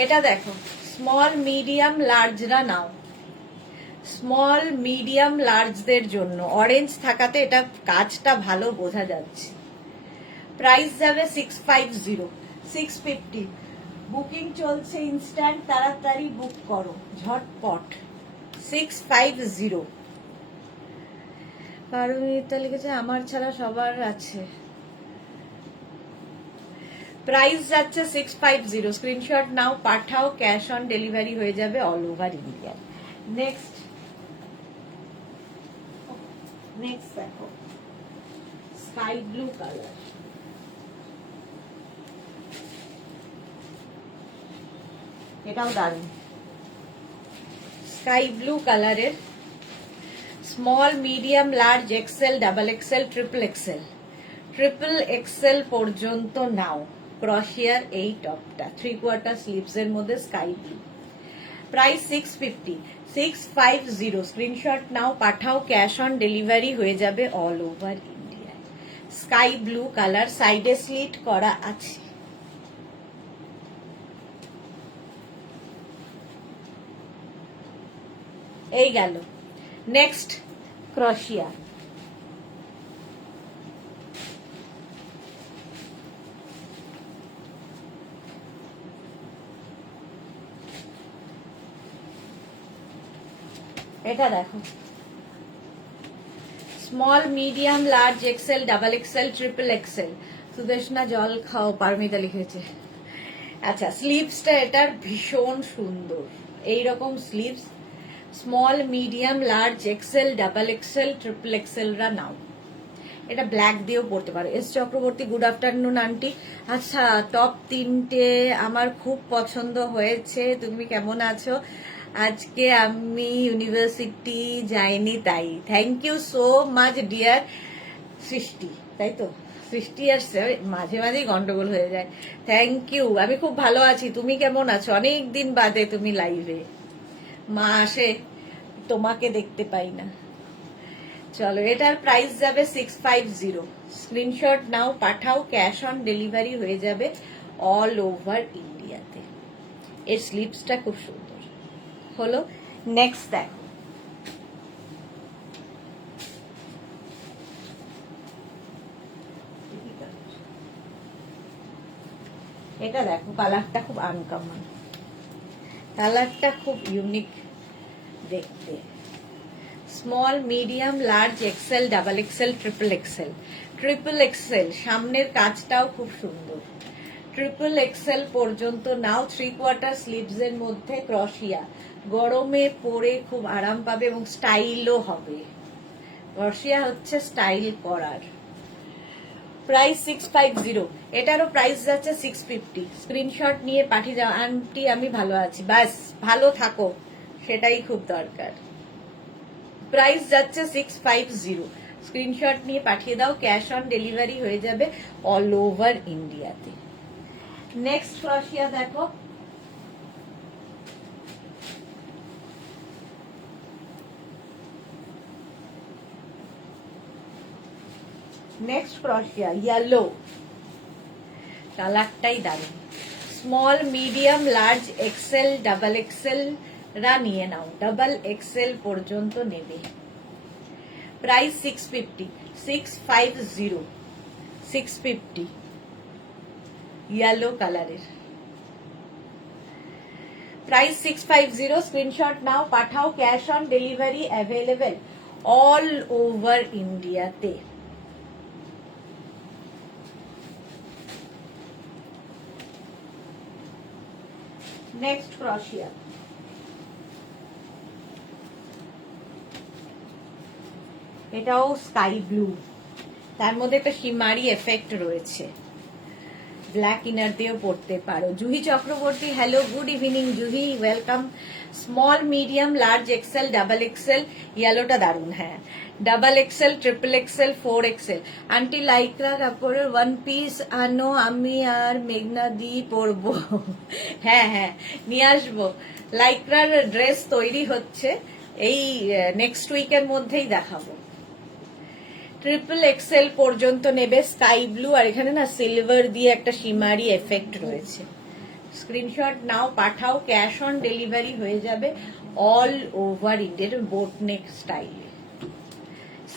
এটা দেখো, স্মল মিডিয়াম লার্জরা নাও, স্মল মিডিয়াম লার্জদের জন্য অরেঞ্জ থাকাতে এটা কাজটা ভালো বোঝা যাচ্ছে। প্রাইস যাবে 650, 650। বুকিং চলছে ইনস্ট্যান্ট, তাড়াতাড়ি বুক করো ঝটপট। 650। পারমিতা লিখেছে আমার ছাড়া সবার আছে। প্রাইস যাচ্ছে 650, স্ক্রিনশট নাও পাঠাও, ক্যাশ অন ডেলিভারি হয়ে যাবে অল ওভার ইন্ডিয়া। নেক্সট দেখো, স্কাই ব্লু কালার। এটাও দারুণ, স্কাই ব্লু কালারের small medium large XL double XL triple XL, triple XL পর্যন্ত নাও। ক্রশিয়ার এই টপটা 3/4 স্লিভস এর মধ্যে স্কাই ব্লু। প্রাইস 650, 650। স্ক্রিনশট নাও পাঠাও, ক্যাশ অন ডেলিভারি হয়ে যাবে all over India. Sky blue colour, সাইডে স্লিট করা আছে। এই গেল। নেক্সট ক্রশিয়া, এটা দেখো, small medium large XL double XL triple Excel. Sudeshna জল খাও, পারমিতা লিখেছে। আচ্ছা, স্লিভসটা এটার ভীষণ সুন্দর, এইরকম sleeves small medium large XL double XL triple এক্সেলরা নাও। এটা ব্ল্যাক দিয়েও পড়তে পারো। S Chakraborty, good afternoon aunty. আচ্ছা, টপ 3টে আমার খুব পছন্দ হয়েছে। তুমি কেমন আছো? আজকে আমি ইউনিভার্সিটি যাইনি তাই। Thank you so much dear Srishti, তাই তো সৃষ্টি আর মাঝে মাঝেই গন্ডগোল হয়ে যায়। থ্যাংক ইউ, আমি খুব ভালো আছি। তুমি কেমন আছো? অনেক দিন বাদে তুমি লাইভে, মা আসে তোমাকে দেখতে পাই না। চলো, এটার প্রাইস যাবে 650, স্ক্রিনশট নাও পাঠাও, ক্যাশ অন ডেলিভারি হয়ে যাবে অল ওভার ইন্ডিয়াতে। এর স্লিভসটা খুব সুন্দর হলো। নেক্সট দেখো, এটা দেখো, কালারটা খুব আনকমন, কালারটা খুব ইউনিক দেখতে। Small medium large XL double XL triple XL, triple Excel. সামনের কাজটাও খুব সুন্দর, ট্রিপল এক্সেল পর্যন্ত নাও। 3/4 স্লিভস এর মধ্যে ক্রশিয়া, গরমে পরে খুব আরাম পাবে এবং স্টাইলও হবে। ক্রশিয়া হচ্ছে স্টাইল করার। প্রাইস 650, এটারও প্রাইস যাচ্ছে 650। স্ক্রিনশট নিয়ে পাঠিয়ে দাও। আন্টি আমি ভালো আছি, বাস ভালো থাকো, সেটাই খুব দরকার। প্রাইস যাচ্ছে 650, স্ক্রিনশট নিয়ে পাঠিয়ে দাও, ক্যাশ অন ডেলিভারি হয়ে যাবে অল ওভার ইন্ডিয়াতে। নেক্সট ক্রশিয়া দেখো, নেক্সট ক্রশিয়া ইয়েলো, কালারটাই দারুণ। Small medium large XL double XL রা নিয়ে নাও, ডাবল এক্সেল পর্যন্ত নেবে। প্রাইস 650, 650, 650। ইয়েলো কালারের, প্রাইস 650। স্ক্রিনশট নাও পাঠাও, cash on delivery available all over ইন্ডিয়াতে। নেক্সট ক্রশিয়া, এটাও স্কাই ব্লু, তার মধ্যে একটা শিমারি এফেক্ট রয়েছে, ব্ল্যাক ইনার দিয়েও পড়তে পারো। Juhi Chakraborty, hello, good evening Juhi, welcome. Small, medium, large XL, double XL, ইয়েলোটা দারুন, হ্যাঁ, double XL, triple XL, 4XL। Aunty lycra কাপড়ের ওয়ান পিস আনো, আমি আর মেঘনা দি পরবো। হ্যাঁ হ্যাঁ, নিয়ে আসবো। লাইক্রার ড্রেস তৈরি হচ্ছে, এই নেক্সট উইকের মধ্যেই দেখাবো। ট্রিপল এক্সেল পর্যন্ত নেবে, স্কাই ব্লু, আর এখানে না সিলভার দিয়ে একটা শিমারি এফেক্ট রয়েছে। স্ক্রিনশট নাও, পাঠাও, ক্যাশ অন ডেলিভারি হয়ে যাবে অল ওভার ইন্ডিয়ার বোট নেক স্টাইলে।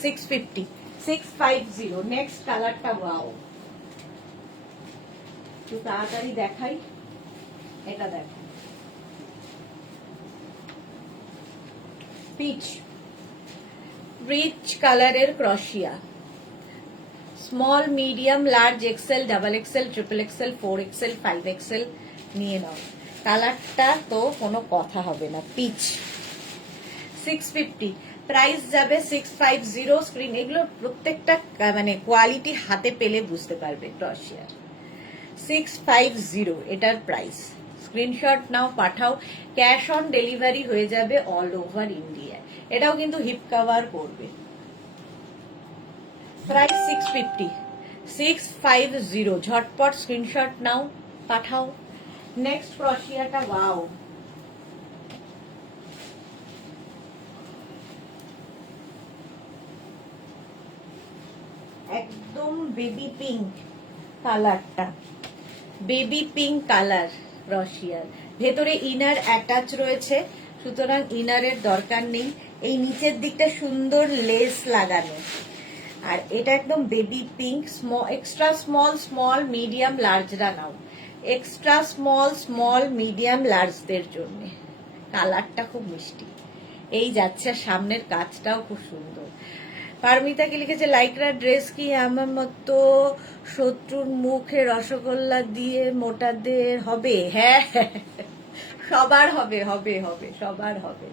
650, 650। নেক্সট কালারটা ওয়াও, একটু তাড়াতাড়ি দেখাই, এটা দেখো, পিচ রিচ কালারের ক্রশিয়া। Small, medium, large XL, double XL, triple XL, 4XL, 5XL নিয়ে নাও। কালারটা তো কোনো কথা হবে না, পিচ। 650, প্রাইস যাবে 650। স্ক্রিন, এগুলো প্রত্যেকটা মানে কোয়ালিটি হাতে পেলে বুঝতে পারবে ক্রশিয়ার। 650 এটার প্রাইস। স্ক্রিনশট নাও, পাঠাও, ক্যাশ অন ডেলিভারি হয়ে যাবে অল ওভার ইন্ডিয়া। এটাও কিন্তু হিপ কভার করবে। প্রাইস 650, 650। ঝটপট স্ক্রিনশট নাও, পাঠাও। নেক্সট ক্রশিয়াটা ওয়াও, একদম বেবি পিঙ্ক কালারটা, বেবি পিঙ্ক কালার ক্রশিয়ার। ভেতরে ইনার অ্যাটাচ রয়েছে, সুতরাং ইনারের দরকার নেই। এই নিচের দিকটা সুন্দর লেস লাগানো, আর এটা একদম baby pink. Extra small, small, medium, লার্জরা নাও। এক্সট্রা স্মল, স্মল, মিডিয়াম, লার্জদের জন্য। কালারটা খুব মিষ্টি, এই যাচ্ছে। সামনের কাজটাও খুব সুন্দর। পারমিতাকে লিখেছে, লাইকরা ড্রেস কি আমার মতো শত্রুর মুখে রসগোল্লা দিয়ে মোটাদের হবে? হ্যাঁ, সবার হবে, হবে হবে, সবার হবে।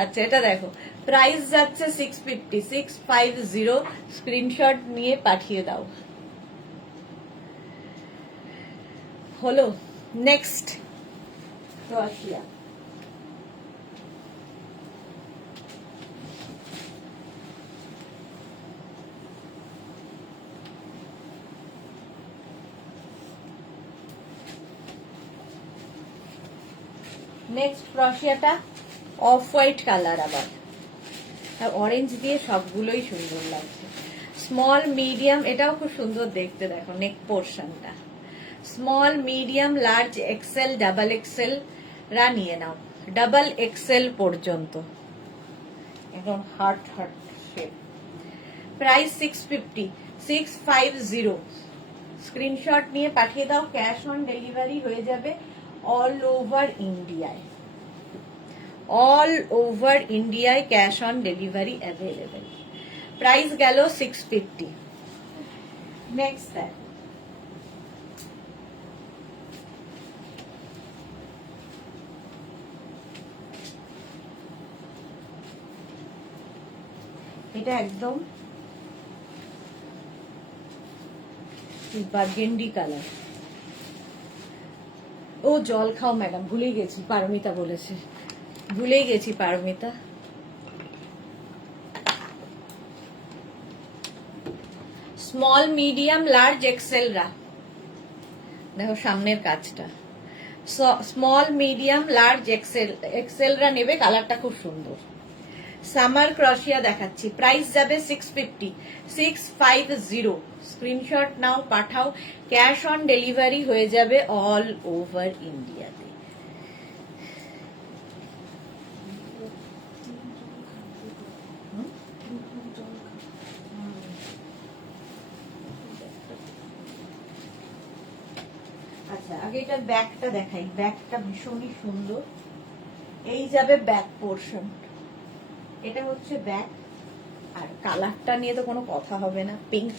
আচ্ছা, এটা দেখো, প্রাইস যাচ্ছে 650, 650। স্ক্রিনশট নিয়ে পাঠিয়ে দাও। হলো, নেক্সট ক্রশিয়া। নেক্সট ক্রশিয়াটা অফ হোয়াইট কালার, আবার অরেঞ্জ দিয়ে সবগুলোই সুন্দর লাগছে। স্মল, মিডিয়াম, এটাও খুব সুন্দর দেখতে, দেখো নেক পোর্শনটা। Small, medium, large XL, double XL রা নিয়ে নাও, ডাবল এক্সেল পর্যন্ত, একদম heart heart shape. Price 650, 650। Screenshot নিয়ে পাঠিয়ে দাও, ক্যাশ অন ডেলিভারি হয়ে যাবে অল ওভার ইন্ডিয়ায়। অল ওভার ইন্ডিয়ায় cash on delivery available. Price গেল 650। নেক্সট দেখো, এটা একদম বার্গেন্ডি কালার। ও জল খাও ম্যাডাম, ভুলেই গেছি, পারমিতা বলেছে, ভুলেই গেছি Paromita. Small, medium, large XL রা দেখো সামনের কাজটা। স্মল, মিডিয়াম, লার্জ এক্সেল রা নেবে, কালারটা খুব সুন্দর। সামার ক্রশিয়া দেখাচ্ছি, প্রাইস যাবে 650, 650। স্ক্রিনশট নাও, পাঠাও, ক্যাশ অন ডেলিভারি হয়ে যাবে অল ওভার ইন্ডিয়াতে। আচ্ছা, আগে এটা ব্যাকটা দেখাই, ব্যাকটা ভীষণই সুন্দর। এই যাবে ব্যাক পোর্শন, এটা হচ্ছে ব্যাক। আর কালারটা নিয়ে তো কোনো কথা হবে না, pink,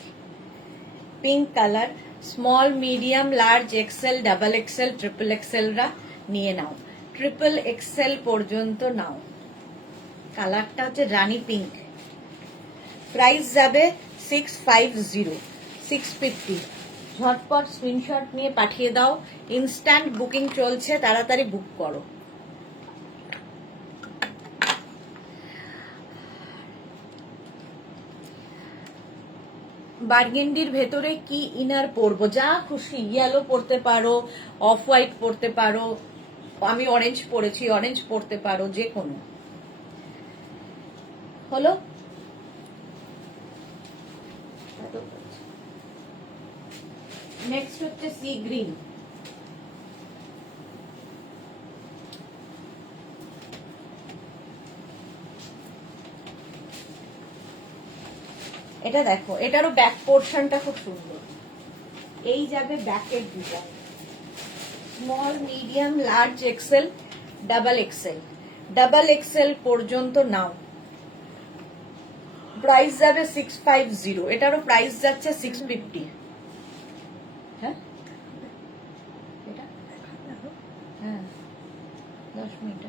pink colour. Small, medium, large XL, double XL, triple Excel রা নিয়ে নাও, ট্রিপল এক্সেল পর্যন্ত নাও। কালারটা হচ্ছে রানী পিঙ্ক। প্রাইস যাবে 650 650। ঝটপট স্ক্রিনশট নিয়ে পাঠিয়ে দাও, ইনস্ট্যান্ট বুকিং চলছে, তাড়াতাড়ি বুক করো। বার্গেন্ডির ভেতরে কি ইনার পরবো? যা খুশি, ইয়েলো পরতে পারো, অফ হোয়াইট পরতে পারো, আমি অরেঞ্জ পরেছি, অরেঞ্জ পরতে পারো, যে কোনো। হলো নেক্সট হচ্ছে সি গ্রিন। এটা দেখো, এটারও ব্যাক পোর্শনটা খুব সুন্দর। এই যাবে ব্যাকের design, small, medium, large, XL, double XL. Double XL পর্যন্ত নাও। প্রাইস যাবে 650, এটারও প্রাইস যাচ্ছে 650। হ্যাঁ, এটা হ্যাঁ 10 মিনিট।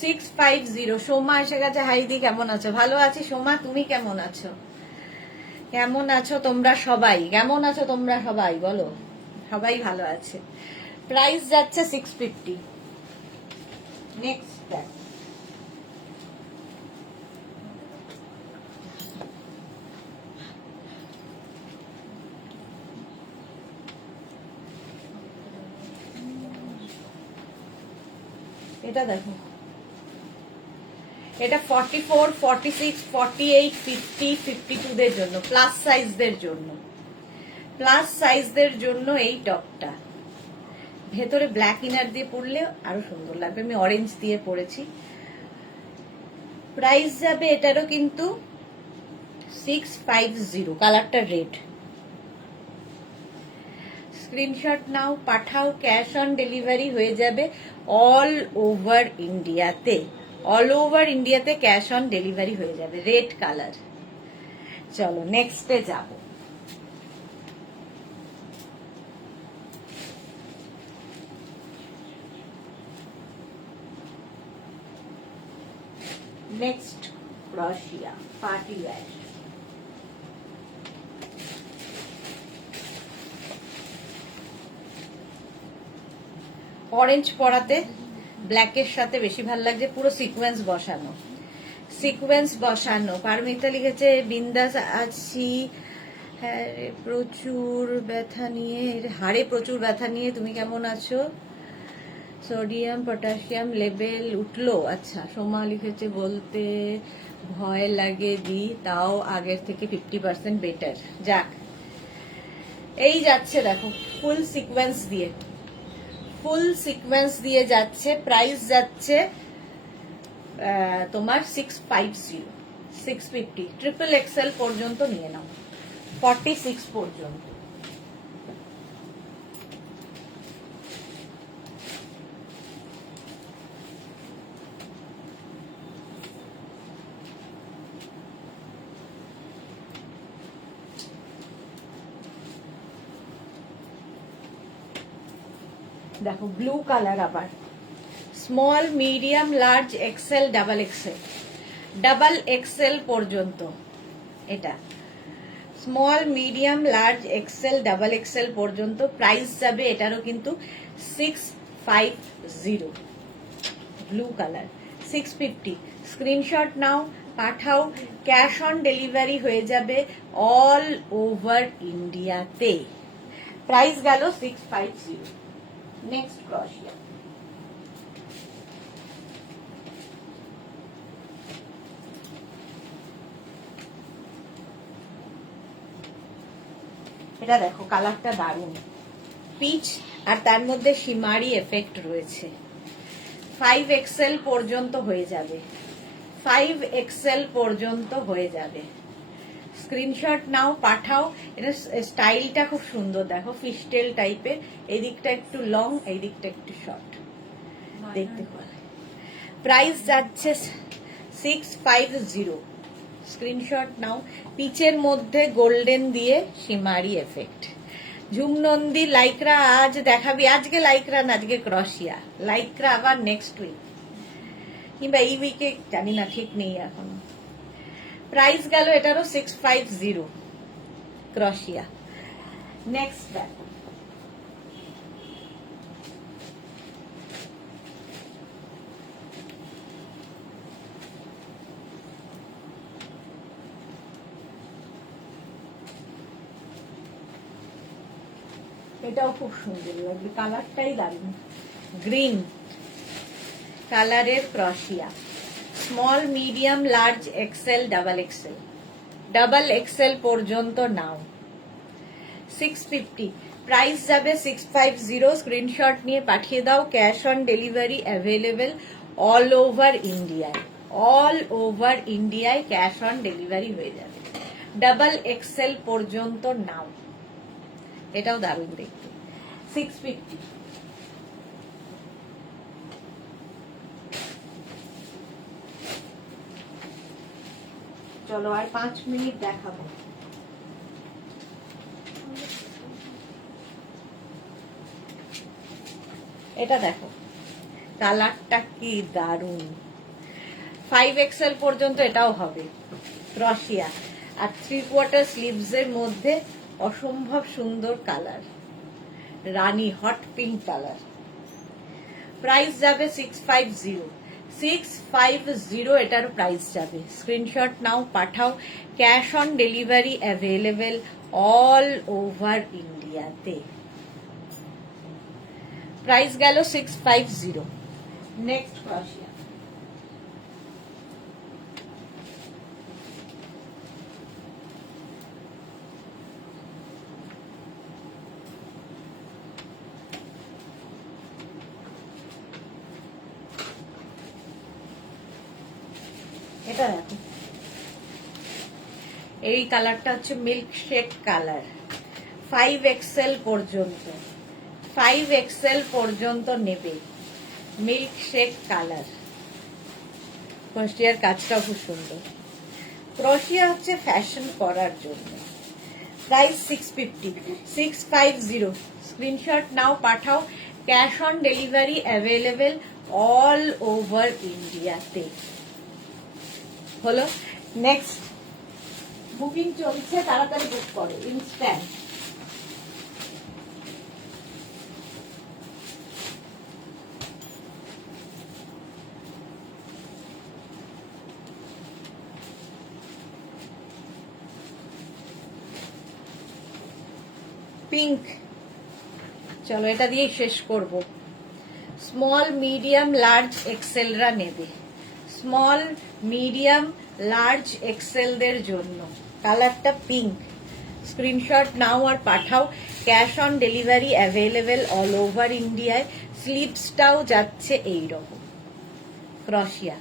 650। সোমা এসে গেছে। হাইদি কেমন আছো? ভালো আছি সোমা, তুমি কেমন আছো? কেমন আছো তোমরা সবাই? কেমন আছো তোমরা সবাই বলো? সবাই ভালো আছে। প্রাইস যাচ্ছে 650। নেক্সট এটা দেখো, এটা 44, 46, 48, 50, 52 দের জন্য, প্লাস সাইজদের জন্য। প্লাস সাইজদের জন্য এই টপটা ভেতরে ব্ল্যাক ইনার দিয়ে পরলে আরো সুন্দর লাগবে। আমি অরেঞ্জ দিয়ে পরেছি। প্রাইস যাবে এটারও কিন্তু 650, কালারটা রেড। স্ক্রিনশট নাও, পাঠাও, ক্যাশ অন ডেলিভারি হয়ে যাবে অল ওভার ইন্ডিয়াতে। অল ওভার ইন্ডিয়াতে ক্যাশ অন ডেলিভারি হয়ে যাবে। Red colour. চলো নেক্সটে যাব। Next ক্রোশিয়া party wear. অরেঞ্জ পরাতে ব্ল্যাকের সাথে বেশি ভালো লাগছে। পুরো সিকোয়েন্স বসানো, সিকোয়েন্স বসানো। পারমিতা লিখেছে বিন্দাস আছি, হ্যাঁ প্রচুর ব্যথা নিয়ে, হাড়ে প্রচুর ব্যথা নিয়ে, তুমি কেমন আছো? সোডিয়াম পটাশিয়াম লেভেল উঠলো। আচ্ছা, সোমা লিখেছে বলতে ভয় লাগে দি, তাও আগের থেকে 50% বেটার। যাক, এই যাচ্ছে দেখো ফুল সিকোয়েন্স দিয়ে, ফুল সিকোয়েন্স দিয়ে যাচ্ছে। প্রাইস যাচ্ছে তোমার 650, 650। ট্রিপল এক্সেল পর্যন্ত নিয়ে নাও, 46 পর্যন্ত। দেখো ব্লু কালার, আবার small, medium, large, XL, double XL. Double XL পর্যন্ত এটা, small, medium, large, XL, double XL পর্যন্ত। প্রাইস যাবে এটারও কিন্তু 650। Blue colour 650। স্ক্রিনশট নাও, পাঠাও, ক্যাশ অন ডেলিভারি হয়ে যাবে অল ওভার ইন্ডিয়াতে। প্রাইস গেল 650। Next crochet. এটা দেখো কালারটা দারুণ, পিচ, আর তার মধ্যে শিমারি এফেক্ট রয়েছে। 5 এক্সেল পর্যন্ত হয়ে যাবে, 5 এক্সেল পর্যন্ত হয়ে যাবে। স্ক্রিনশট নাও, পাঠাও। এটা স্টাইলটা খুব সুন্দর, দেখো ফিশটেল টাইপের। এই দিকটা একটু লং, এই দিকটা একটু শর্ট, দেখতে ভালো। প্রাইস যাচ্ছে 650। স্ক্রিনশট নাও। পিচের মধ্যে গোল্ডেন দিয়ে শিমারি এফেক্ট। ঝুমনন্দী লাইকরা আজ দেখাবি? আজকে লাইকরা না, আজকে ক্রোশিয়া। লাইকরা আবার নেক্সট উইক কিংবা এই উইকে, জানি না, ঠিক নেই এখন। প্রাইস গেল এটারও 650 ক্রশিয়া। নেক্সট দেখো, এটাও খুব সুন্দর লাগবে, কালারটাই দারুণ, গ্রিন কালারের ক্রশিয়া। Small, medium, large, XL, double XL পর্যন্ত নাও। 650, প্রাইস যাবে 650। স্ক্রিনশট নিয়ে পাঠিয়ে দাও। Cash on delivery available all over ইন্ডিয়ায়, অল ওভার ইন্ডিয়ায় ক্যাশ অন ডেলিভারি হয়ে যাবে। ডাবল এক্সেল পর্যন্ত নাও, এটাও দারুণ দেখতে। 650। চলো আর 5 মিনিট দেখাবো। এটা দেখো, কালারটা কি দারুণ। 5 এক্সেল পর্যন্ত এটাও হবে ক্রশিয়া, আর 3/4 স্লিভস এর মধ্যে অসম্ভব সুন্দর কালার, রানী হট পিঙ্ক কালার। প্রাইস যাবে 650 এটার প্রাইস যাবে। স্ক্রিনশট নাও, পাঠাও। Cash on delivery available all over ইন্ডিয়াতে। প্রাইস গেল 650। নেক্সট ক্রশিয়া, এটা দেখো, এই কালারটা হচ্ছে মিল্ক শেক কালার। 5 এক্সেল পর্যন্ত, 5 এক্সেল পর্যন্ত নেবে। মিল্ক শেক কালার, ক্রশিয়ার কাজটাও খুব সুন্দর। ক্রশিয়া হচ্ছে ফ্যাশন করার জন্য। প্রাইস 650। স্ক্রিনশট নাও, পাঠাও। Cash on delivery available all over ইন্ডিয়াতে। হলো, নেক্সট বুকিং চলছে, তাড়াতাড়ি বুক করো, ইনস্ট্যান্ট। পিঙ্ক, চলো এটা দিয়ে শেষ করব। স্মল, মিডিয়াম, লার্জ এক্সেলরা নেবে। স্মল, মিডিয়াম, লার্জ এক্সেলদের জন্য কালারটা পিঙ্ক। স্ক্রিনশট নাও আর পাঠাও। Cash on delivery available all over ইন্ডিয়ায়। স্লিভসটাও যাচ্ছে এইরকম ক্রশিয়া।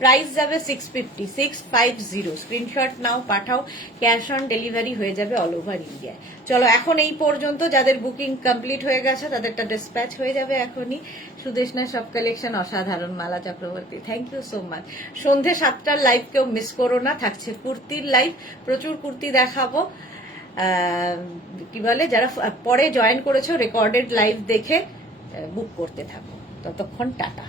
প্রাইস যাবে 650। স্ক্রিনশট নাও, পাঠাও। ক্যাশ অন ডেলিভারি হয়ে যাবে অল ওভার ইন্ডিয়ায়। চলো এখন এই পর্যন্ত, যাদের বুকিং কমপ্লিট হয়ে গেছে তাদেরটা ডিসপ্যাচ হয়ে যাবে এখনই। সুদেশনা সব কালেকশন অসাধারণ, Mala Chakraborty, thank you so much. সন্ধে 7টার লাইভ কেউ মিস করো না, থাকছে কুর্তির লাইভ, প্রচুর কুর্তি দেখাবো। কি বলে, যারা পরে জয়েন করেছো রেকর্ডেড লাইভ দেখে বুক করতে থাকো। ততক্ষণ টাটা।